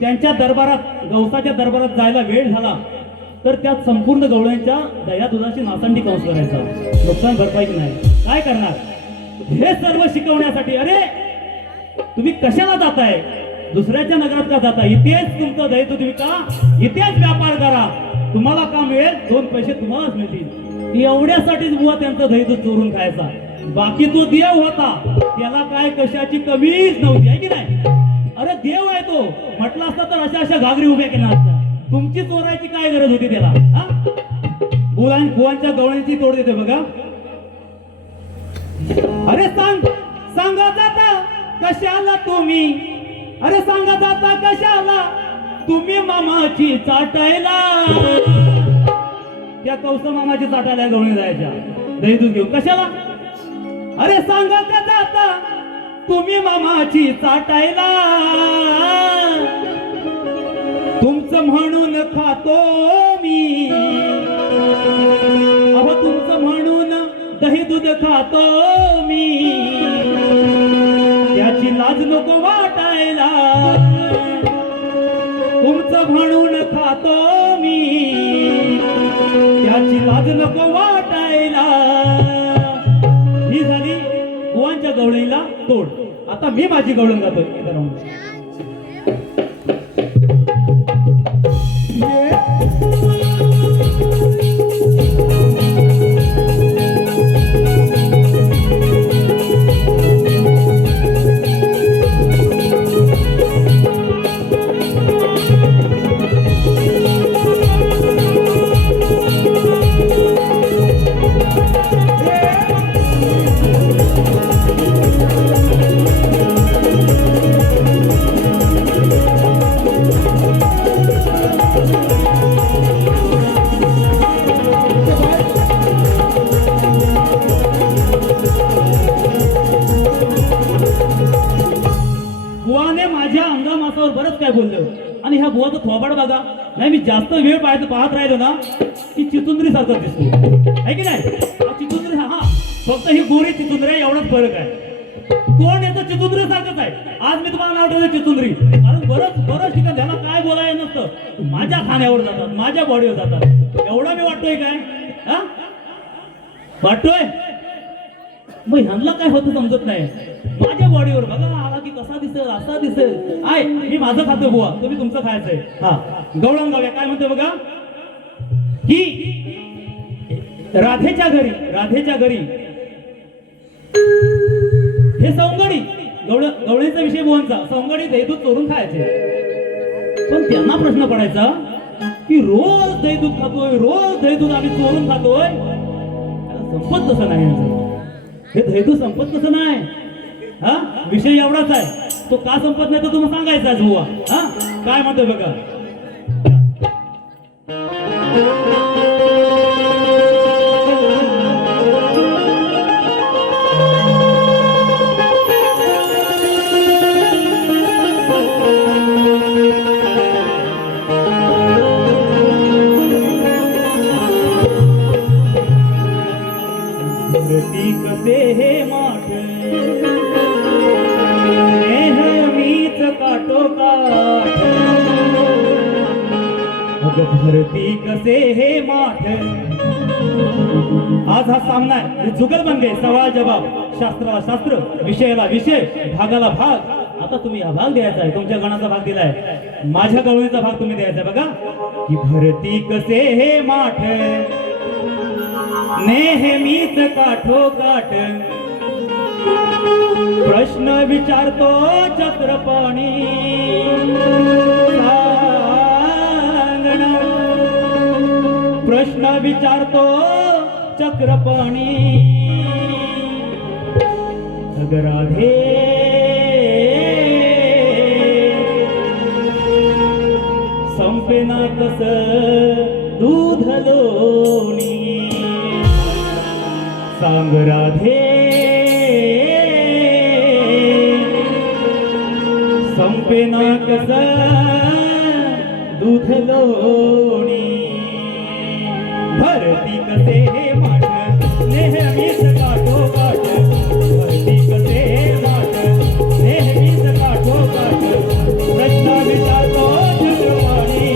त्यांच्या दरबारात गवसाच्या दरबारात जायला वेळ झाला तर त्या संपूर्ण गवळणीच्या दया दुधाची नासंडी कंस करायचा. नुकसान भरपाई नाही. काय करणार हे सर्व शिकवण्यासाठी. अरे तुम्ही कशाला जाताय दुसऱ्याच्या नगरात का जाता? इथेच तुमचं दही दूध विका, इथेच व्यापार करा, तुम्हाला का मिळेल? 2 पैसे तुम्हालाच मिळतील. एवढ्यासाठीच बुवा त्यांचं दही दूध चोरून खायचा. बाकी तो देव होता, त्याला काय कशाची कमीच नव्हती, आहे की नाही? अरे देव आहे तो, म्हटलं असता तर अशा अशा घागरी उभ्या केल्या असत्या. तुमची चोरायची काय गरज होती त्याला? बुवांच्या गवळ्यांची तोड देते बघा. अरे सांगा जाता कशाला तुम्ही, अरे सांगा जाता कशाला तुम्ही मामाची चाटायला. त्या कौस मामाची चाटायला गवळी जायच्या दही दूध घेऊन कशाला? अरे सांगा का जाता तुम्ही मामाची चाटायला. तुमचं म्हणून खातो मी, अहो तुमचं म्हणून दही दूध खातो मी, त्याची लाज नको वाटायला. तुमचं म्हणून खातो मी, त्याची लाज नको वाटायला. ही झाली बुवांच्या गवळीला तोड. आता मी माझी गवळण जातोय इथं राहून. बुवाने माझ्या अंगामासावर बरंच काय बोललं. आणि ह्या बुवाचं थोबाड बघा. नाही मी जास्त वेळ पाहत राहिलो ना की चिचुंद्री सारखं दिसतो, आहे की नाही? चिचुंद्री, हा फक्त ही गोरी चिचुंद्री आहे, एवढाच फरक आहे. कोण येतो चिचुंद्री सारखंच आहे. आज मी तुम्हाला नाव ठेवलं चिचुंद्री, कारण बरंच ठिकाण त्याला काय बोलायला नसतं. माझ्या खाण्यावर जातात, माझ्या बॉडीवर जातात. एवढा मी वाटतोय काय? हा वाटतोय? मग ह्यांना काय होतं समजत नाही. माझ्या बॉडीवर बघा आला की कसा दिसेल, असा दिसेल. आय मी माझं खातो बुवा, तुम्ही तुमचं खायचंय. हा गवळण गाव्या काय म्हणते बघा की राधेच्या घरी हे सौंगडी गवळीचा विषय बुवांचा. सौंगडी दही दूध चोरून खायचे. पण त्यांना प्रश्न पडायचा की रोज दही दूध खातोय, रोज दही दूध आम्ही चोरून खातोय, संपत तसं नाही यांचं. हे दही दूध संपत तसं नाही. हा विषय एवढाच आहे. तो का संपत नाही तर तुम्हाला सांगायचा आज बुवा. हा काय म्हणतोय बघा. कसे हे माठ नेहमीच काठोकाठ, अगं भरती कसे हे माठ. आज हा सामना आहे, जुगलबंदी, सवाल जवाब, शास्त्राला शास्त्र, विषयाला विषय, भागाला भाग. आता तुम्ही हा भाग द्यायचा आहे, तुमच्या गणाचा भाग दिलाय, माझ्या गवळीचा भाग तुम्ही द्यायचा बघा. की भरती कसे हे माठ नेहमीच काठोकाठ, प्रश्न विचारतो चक्रपाणी सांगणं, प्रश्न विचारतो चक्रपाणी. अग राधे संपेना कस दूध लोणी, सांग राधे संपेना कस दूध लोणी. भरती कसे हे माठ नेहमीच काठोकाठ, भरती कसे हे माठ नेहमीच काठोकाठ, प्रश्न विचारतो चक्रपाणी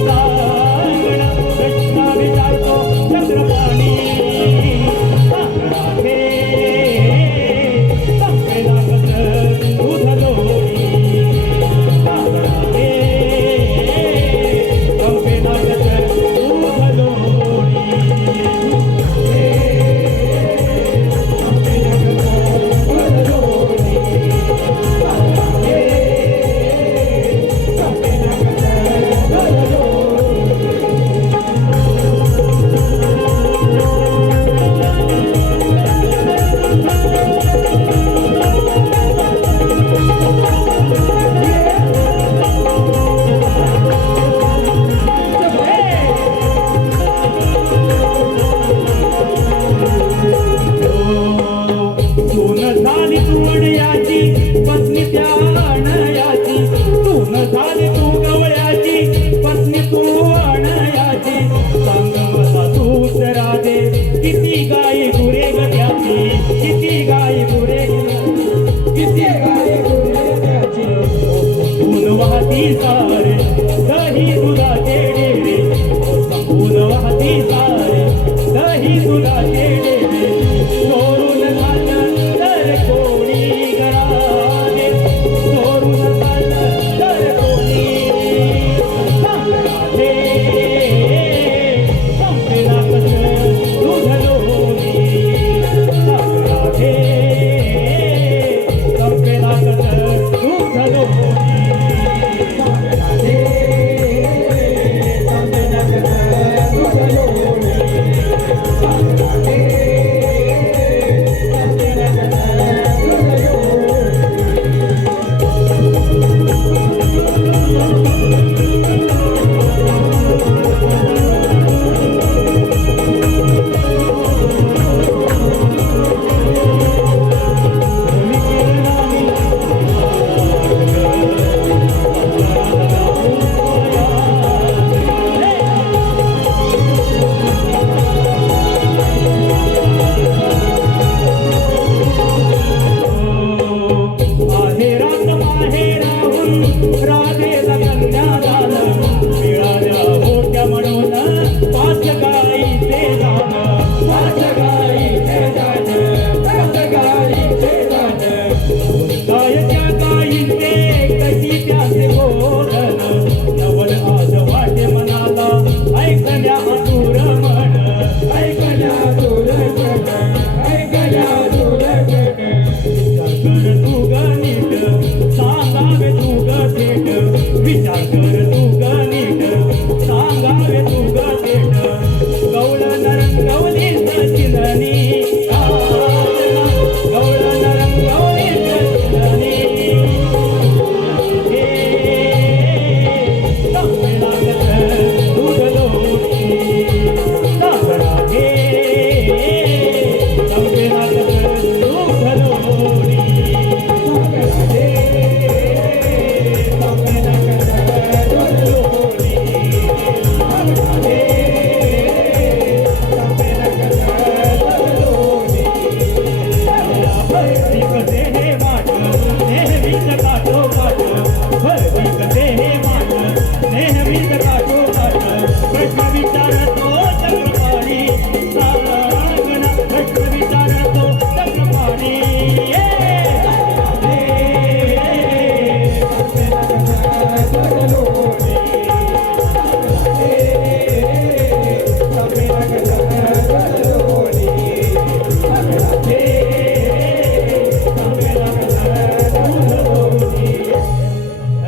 सांगणं, प्रश्न विचारतो चक्रपाणी. झाली तू गवळ्याची पत्नी तू अनयाची सांग मला तूच राधे किती गाई गुरे ग त्याची किती गाई गुरे किती गाई गुरे त्याची ऊन वाहती सारे दही दुधाचे डेरे ऊन वाहती सारे दही दुधाचे डेरे चोरून झालं तर कोणी गळाले चोरून झालं तर कोणी राधे संपेला कसं दूध लोणी राधे संपेला कसं दूध लोणी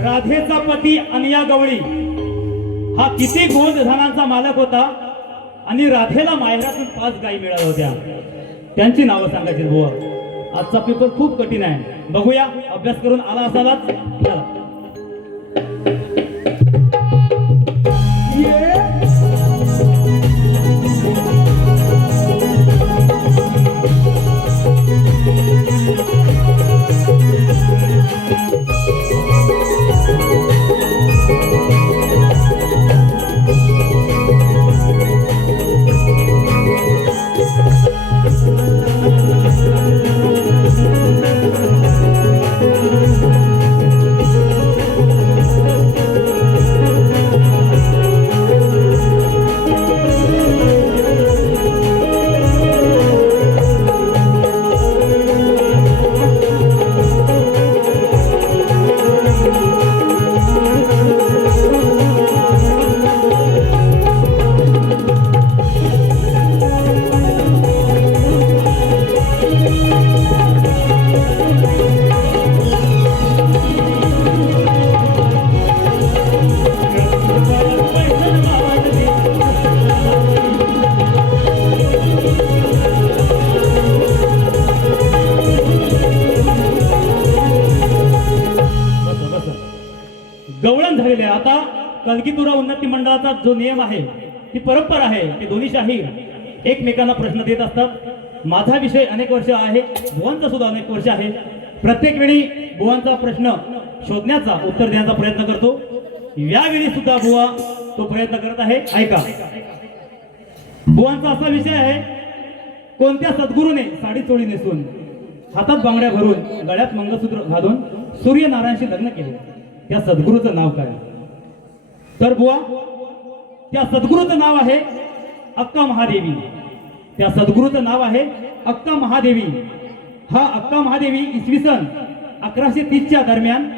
राधेचा पती अनया गवळी हा किती गोंद धनांचा मालक होता आणि राधेला माहेरातून 5 गायी मिळाल्या होत्या. त्यांची नावं सांगायची बुवा. आजचा पेपर खूप कठीण आहे. बघूया, अभ्यास करून आला असालाच. चला. गवळण झालेले आहे. आता कलगीतुरा उन्नती मंडळाचा जो नियम आहे, ती परंपरा आहे, ते दोन्ही शाहीर एकमेकांना प्रश्न देत असतात. माझा विषय अनेक वर्ष आहे, बुवांचा सुद्धा अनेक वर्ष आहे. प्रत्येक वेळी बुवांचा प्रश्न शोधण्याचा, उत्तर देण्याचा प्रयत्न करतो. यावेळी सुद्धा बुवा तो प्रयत्न करत आहे. ऐका, बुवांचा असा विषय आहे, कोणत्या सद्गुरूने साडी चोळी नेसून, हातात बांगड्या भरून, गळ्यात मंगळसूत्र घालून सूर्यनारायणशी लग्न केले, त्या सद्गुरूचं नाव काय? तर बुवा, त्या सद्गुरूचं नाव आहे अक्का महादेवी. त्या सद्गुरूचं नाव आहे अक्का महादेवी. हा अक्का महादेवी इसवी सन 1130च्या दरम्यान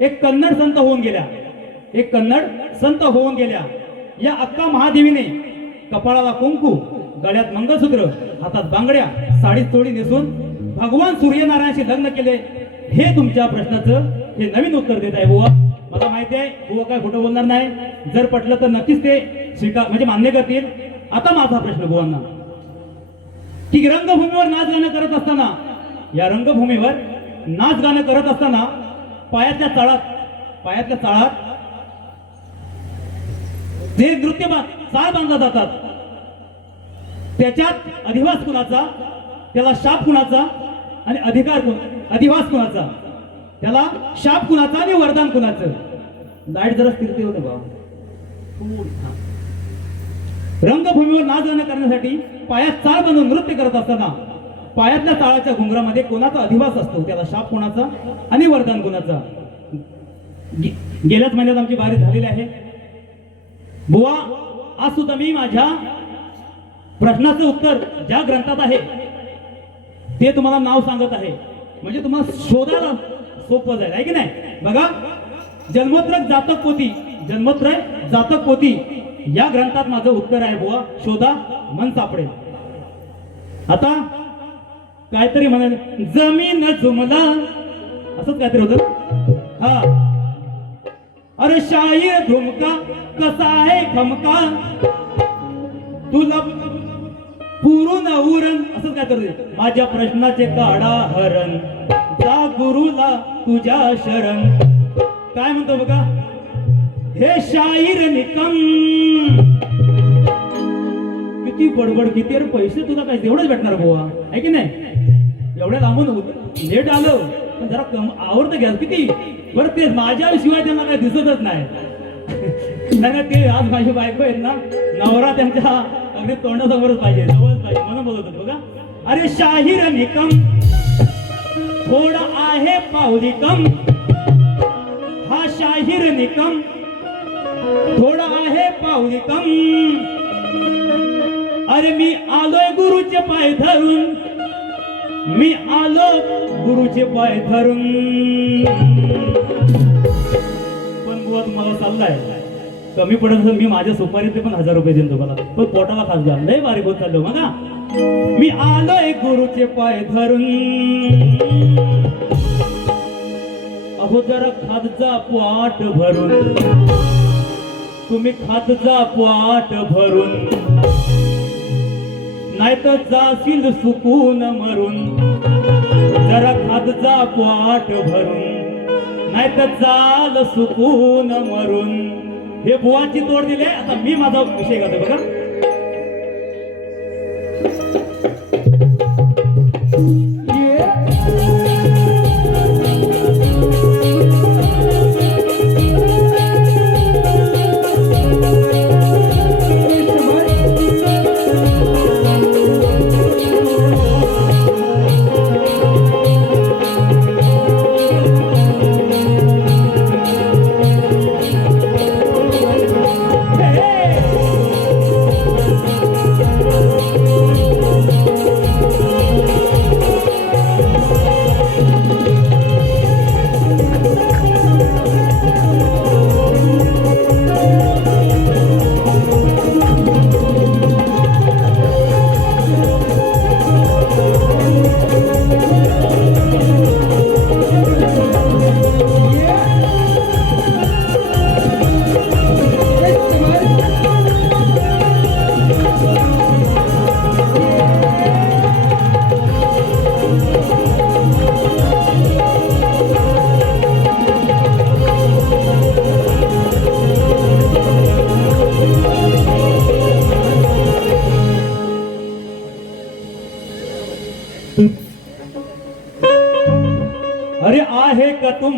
एक कन्नड संत होऊन गेल्या. एक कन्नड संत होऊन गेल्या. या अक्का महादेवीने कपाळाला कुंकू, गळ्यात मंगळसूत्र, हातात बांगड्या, साडी चोळी नेसून भगवान सूर्यनारायणशी लग्न केले. हे तुमच्या प्रश्नाचं हे नवीन उत्तर देत आहे बुवा. मला माहिती आहे बुवा काय खोटं बोलणार नाही. जर पटलं तर नक्कीच ते स्वीकार म्हणजे मान्य करतील. आता माझा प्रश्न बुवांना, की रंगभूमीवर नाच गाणं करत असताना, या रंगभूमीवर नाच गाणं करत असताना पायातल्या चाळात जे नृत्य चाळ बांधला जातात, त्याच्यात अधिवास कुणाचा, त्याला शाप कुणाचा आणि अधिवास कुणाचा, त्याला शाप कुणाचा आणि वरदान कुणाचं? लाईट जरा स्थिरते होते भाऊ. रंगभूमीवर नाच गाणं करण्यासाठी पायात चाळ बांधून नृत्य करत असताना पायातल्या चाळाच्या घुंगरामध्ये कोणाचा अधिवास असतो, त्याला शाप कोणाचा आणि वरदान कोणाचा? गेल्याच महिन्यात आमची बारी झालेली आहे बुवा. आज सुद्धा मी माझ्या प्रश्नाचं उत्तर ज्या ग्रंथात आहे ते तुम्हाला नाव सांगत आहे, म्हणजे तुम्हाला शोधायला सोपं जाईल, आहे की नाही? बघा, जन्मोत्तर जातक पोथी या ग्रंथात माझं उत्तर आहे बुवा. शोधा, मन सापडेल. आता काहीतरी म्हणाले, जमीन जुमला, असंच काहीतरी होतं. हा, अरे शाहीर धुमका कसा आहे खमका, तुला पुरून उरण, असंच काहीतरी. माझ्या प्रश्नाचे काढा हरण, जा गुरुला तुझ्या शरण. काय म्हणतो बघा, हे शाहीर निकम, किती बडबड, किती. अरे पैसे तुला काय तेवढंच भेटणार बुवा, आहे की नाही? एवढ्या लांबून लेट आलं पण जरा कम आवडतं घ्या किती. बरं ते माझ्याशिवाय त्यांना काय दिसतच नाही. नाही ते आज माझी बायको आहेत ना, नवरा त्यांच्या अगदी तोंडासमोरच पाहिजे, जवळच पाहिजे, म्हणून बोलत होते बघा. अरे शाहीर निकम, थोडा आहे पावली कम. हा शाहीर निकम, थोडा आहे पावली कम. अरे मी आलोय गुरुचे पाय धरून, मी आलो गुरुचे पाय धरून. पण बुवा तुम्हाला चाललाय कमी पडत असेल, मी माझ्या सुपारीचे पण 1000 रुपये देईन तुम्हाला, पण पोटाला खास घ्या, लय बारीक होत चाललो बघा. मी आलोय गुरुचे पाय धरून, अहो जरा खात जा पोट भरून, तुम्ही खात जा पोट भरून, नाही तर जाशील सुकून मरून. जरा खात जा पोट भरून, नाही तर जाल सुकून मरून. हे बुवाची तोड दिले. आता मी माझा विषय करतो बघा.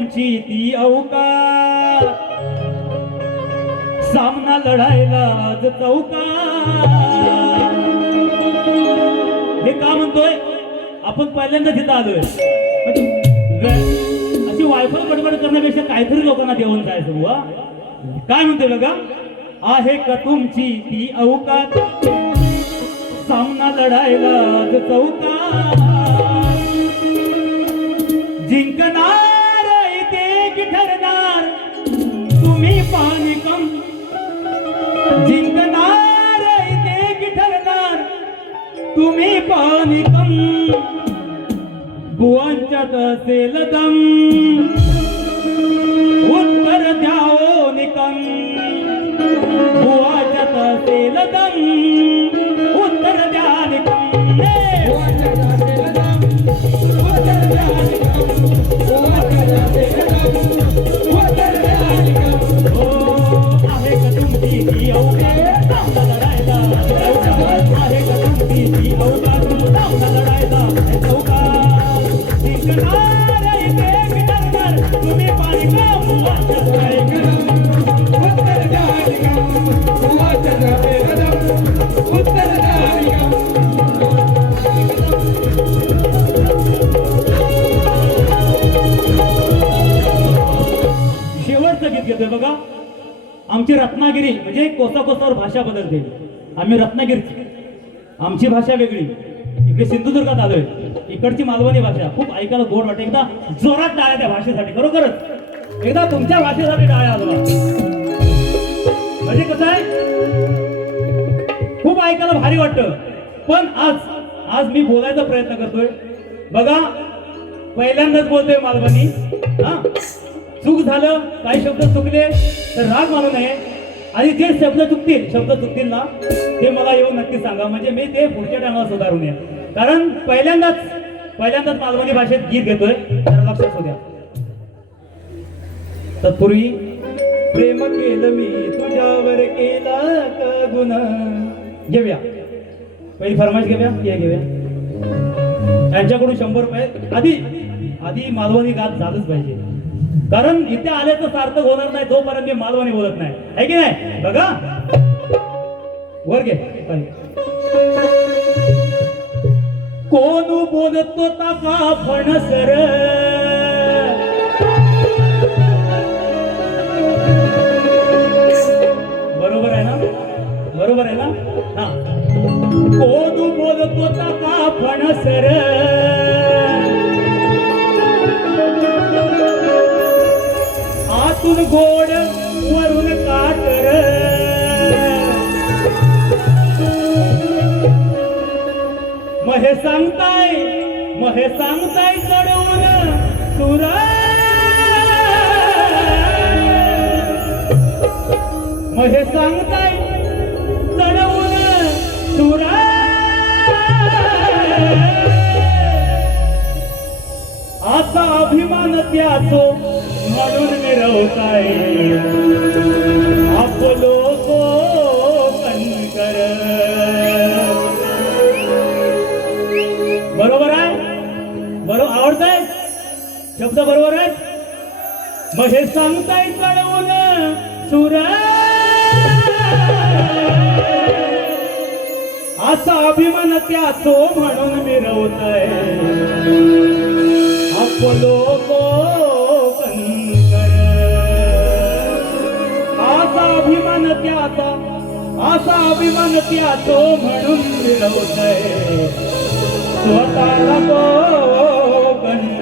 तुमची ती अवकाश सामना लढायला आज चौकात. हे का म्हणतोय आपण पहिल्यांदा तिथं आलोय अशी वायफळ गडबड करण्यापेक्षा काहीतरी लोकांना देऊन जायचं बुवा. काय म्हणतोय बघा, आहे का तुमची ती अवकाश सामना लढायला आज चौकात. जिंकणार इथे की ठरणार तुम्ही पाणी कम. जिंकणार इथे की ठरणार तुम्ही पाणी कम. बुवांच्यात असेल दम उत्तर द्याओ निकम. बुवांच्यात असेल दम उत्तर द्या निकम. आहे का तुमची ती अवकाश सामना लढायला आहे का तुमची ती अवकाश सामना लढायला चौकात. जिंकणार इथे की ठरणार तुम्ही पाणी कम. उत्तर द्या उत्तर द्या. शेवटचं गीत घेतोय बघा. आमची रत्नागिरी म्हणजे कोसा कोसावर भाषा बदलते. आम्ही रत्नागिरी आमची भाषा वेगळी. इकडे सिंधुदुर्गात आलोय इकडची मालवणी भाषा खूप ऐकायला गोड वाटते. एकदा जोरात टाळ्या त्या भाषेसाठी खरोखरच एकदा तुमच्या भाषेसाठी टाळ्या आलो. म्हणजे कसं आहे खूप ऐकायला भारी वाटतं. पण आज मी बोलायचा प्रयत्न करतोय बघा. पहिल्यांदाच बोलतोय मालवणी. हा चूक झालं काही शब्द चुकले तर राग मानू नये. आणि जे शब्द चुकतील ना ते मला येऊन नक्की सांगा म्हणजे मी ते पुढच्या टायमाला सुधारू नये. कारण पहिल्यांदाच मालवणी भाषेत गीत घेतोय तर लक्षात असू द्या. तत्पूर्वी प्रेम केलं मी तुझ्यावर केला का गुन्हा. घेऊया पहिली फरमाईश घेऊया. त्यांच्याकडून 100 रुपये आधी मालवणी गात झालंच पाहिजे. कारण इथे आल्याचं सार्थक होणार नाही जोपर्यंत मी मालवणी बोलत नाही आहे की नाही. बघा वर घे. कोण बोलतो का फणसर बरोबर आहे ना. हा कोण बोलतो का फणसर आतून गोड वरून काटर. महे सांगताय चढवून सुर. महे सांगताय चढवून सुर. आता अभिमान त्याचो म्हणून मिरवताय आपलो कोकणकर. बरोबर आहे आवडतंय शब्द बरोबर आहे. मग हे सांगताय कळवून सुर. असा अभिमान त्याचो म्हणून मिरवताय आपलो कोकणकर. असा अभिमान त्याचो म्हणून मिरवताय स्वतःला कोकणकर.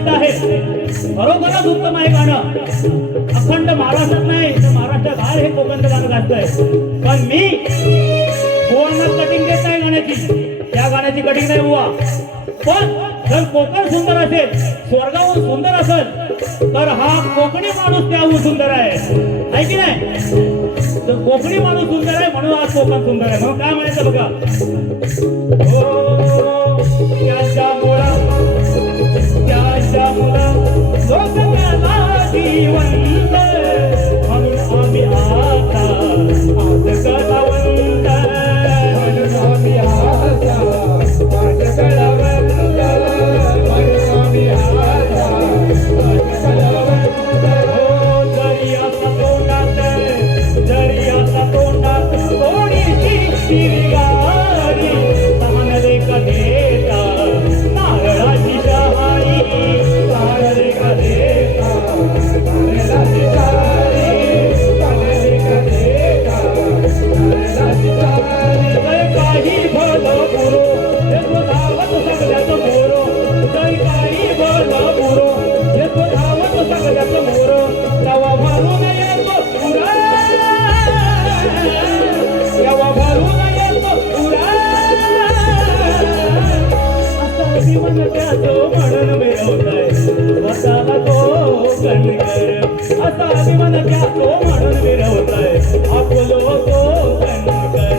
प्रसिद्ध आहे. खरोखरच उत्तम आहे गाणं. अखंड महाराष्ट्रात नाही तर महाराष्ट्रात बाहेर हे कोकणचं गाणं गाजतंय. पण मी बुवांना कटिंग देत नाही गाण्याची. त्या गाण्याची कटिंग नाही बुवा. पण जर कोकण सुंदर असेल, स्वर्गाहून सुंदर असेल, तर हा कोकणी माणूस त्याहून सुंदर आहे की नाही? तर कोकणी माणूस सुंदर आहे म्हणून आज कोकण सुंदर आहे. म्हणून काय म्हणायचं बघा, त्याच्या मुळा लोक त्याला जीवंत, म्हणून आम्ही आता आज कलावंत, म्हणून आम्ही आता आज कलावंत, म्हणून आम्ही आता आज कलावंत. हो जरी आता तोंडात थोडीशी शिरगारी, तहान रे कधेता नारळाची शहारी, तहान रे कधेता नारळाची शहारी, तहान रे कधेता नारळाची शहारी. जय काही भलं पुरो हे धावत सगळ्याचं मोरो, जय काही भलं पुरो हे धावत सगळ्याचं मोरो, तवा भरून येतो पुरा, तवा भरून येतो पुरा. असा जीवन त्याचं म्हणून मिळवताय स्वतःला तो कणकर, असा जीवन त्याचं म्हणून मिळवताय आपलो तो कणकर,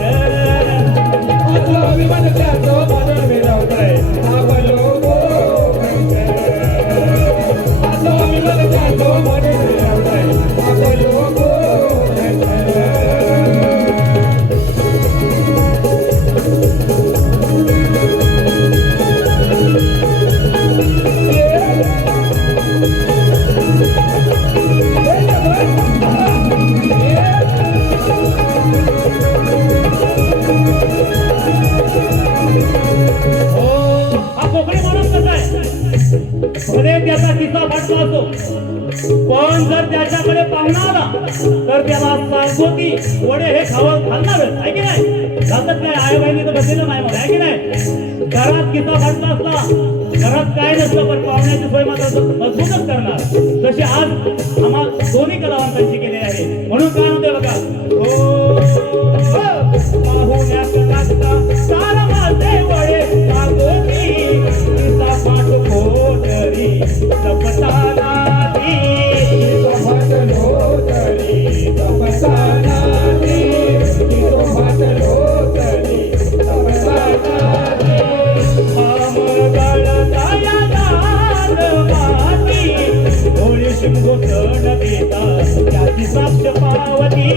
असा जीवन त्याचं म्हणून मिळवताय आपलो तो कणकर, असा जीवन त्याचं म्हणून मिळवताय आपलो तो कणकर. भले त्याचा किस्सा फाटला असो, पण जर त्याच्याकडे पाहुणा आला तर त्याला सांगोती वडे हे खावं घालणारच आहे की नाही? घालतात काय? आई बहिणी तर बसलेलं नाही मला, आहे की नाही? घरात किस्सा फाटला असला, घरात काय नसतं पण पाहुण्याची सोय मात्र मजबूतच करणार, जशी आज आम्हा दोन्ही कलावंतांची केली आहे. म्हणून काय म्हणते बघा, पाहुण्यात लागता सारा माझे वडे सांगोती, किस्सा फाट खोटरी सपतानादी, फाटलो तरी सपतानादी, फाटलो तरी सपतानादी. भाम गळता या लाल माती, होळी शिंगो सण देता त्याची साक्ष पावती,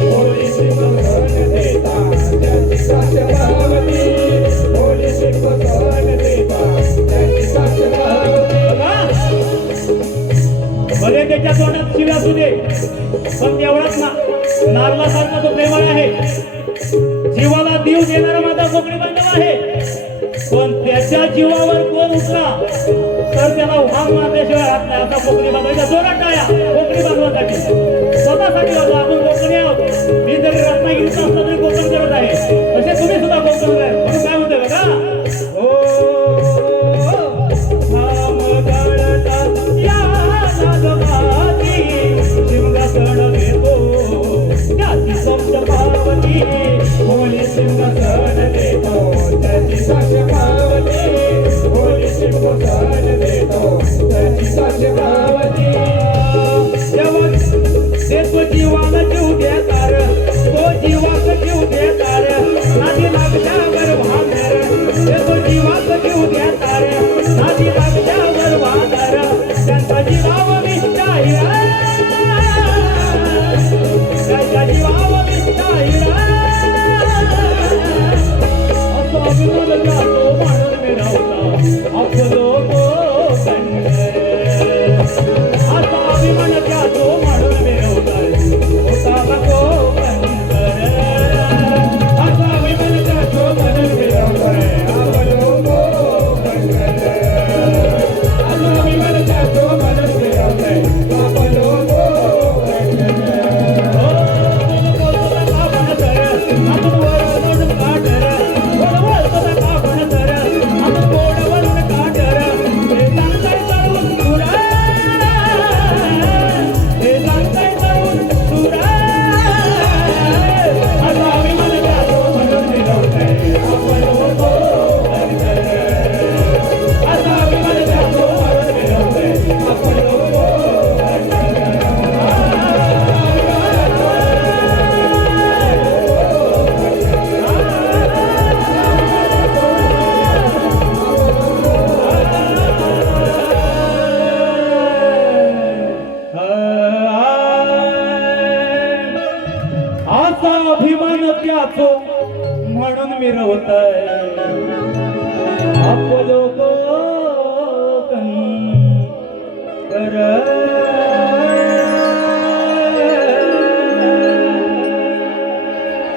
होळी शिंगो सण देता त्याची साक्ष पावती, होळी शिंगो सण देता त्याची साक्ष पावती. भले त्याच्या तोंडात शिव्या असू दे, पण तेवढाच ना नारळासारखा तो प्रेमळ आहे, जीवाला जीव देणारा माझा कोकणी बांधव आहे. पण त्याच्या जीवावर कोण उठला तर त्याला वाघ मारल्याशिवाय हात नाही, असा कोकणी बांधवाच्या जोरात टाळ्या कोकणी बांधवासाठी, स्वतःसाठी होतो. आपण कोकणी आहोत, मी जरी रत्नागिरीचा असला तरी कोकण करत आहे, तसे तुम्ही सुद्धा कोकण आहे. म्हणून काय म्हणते बघा, भाम गळता या नागमाती, शिंगासण देतो त्याची साक्ष पावती, होळी शिंगासण देतो त्याची साक्ष पावती, होळी शिंगासण देतो त्याची साक्ष पावती. देतो जीवाला जीव दे तार, तो जीवाचा जीव दे तार, नादी लागल्यावर भांडर, देतो जीवाचा जीव दे तार, नादी लागल्यावर भांडर, त्यांचा जीवाव विचारा, त्यांचा जीवाव विचारा. अभिमान त्याचो म्हणून मिरवताय आपलो कोकण कर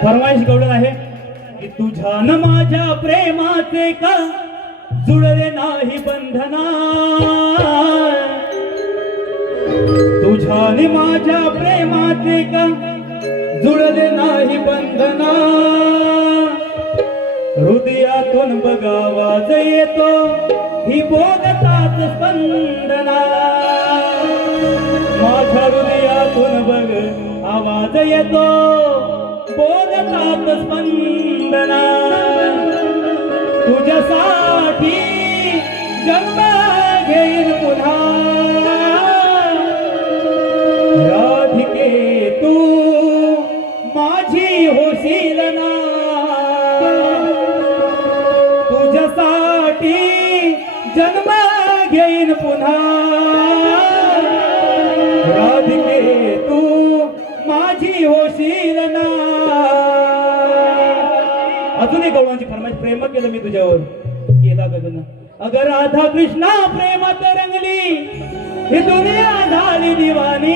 फरमाईश गवळण आहे की तुझ्या न माझ्या प्रेमाचे का जुळले नाही बंधना तुझ्या न माझ्या प्रेमाचे का जुळले नाही बंधना हृदयातून बघावाज येतो ही बोगतात स्पंदना माझ्या हृदयातून बघ आवाज येतो बोगतात स्पंदना तुझ्यासाठी जन्म घेईन पुन्हा राधिके तू माझी होशील ना तुझ्यासाठी जन्म घेईन पुन्हा राधिके तू माझी होशील ना अजून एक गवळांची फरमाईश प्रेम केलं मी तुझ्यावर केला गगन अगर राधा कृष्णा प्रेमात रंगली ही दुनिया झाली दिवानी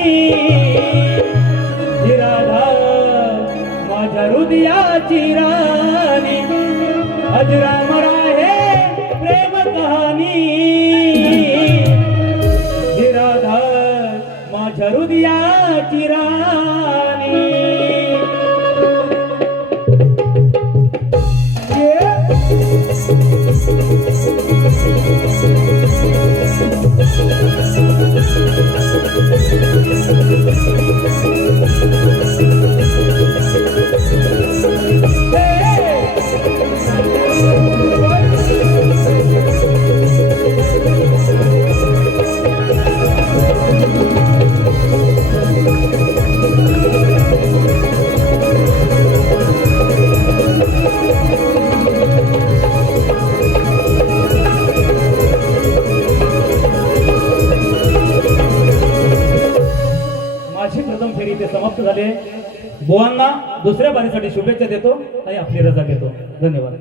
ही राधा माझ्या हृदयाची राणी अजरामर आहे प्रेम कहाणी ही राधा माझ्या हृदयाची राणी प्रथम फेरी ते समाप्त झाले बुवांना दुसऱ्या बारीसाठी शुभेच्छा देतो आणि आपली रजा घेतो धन्यवाद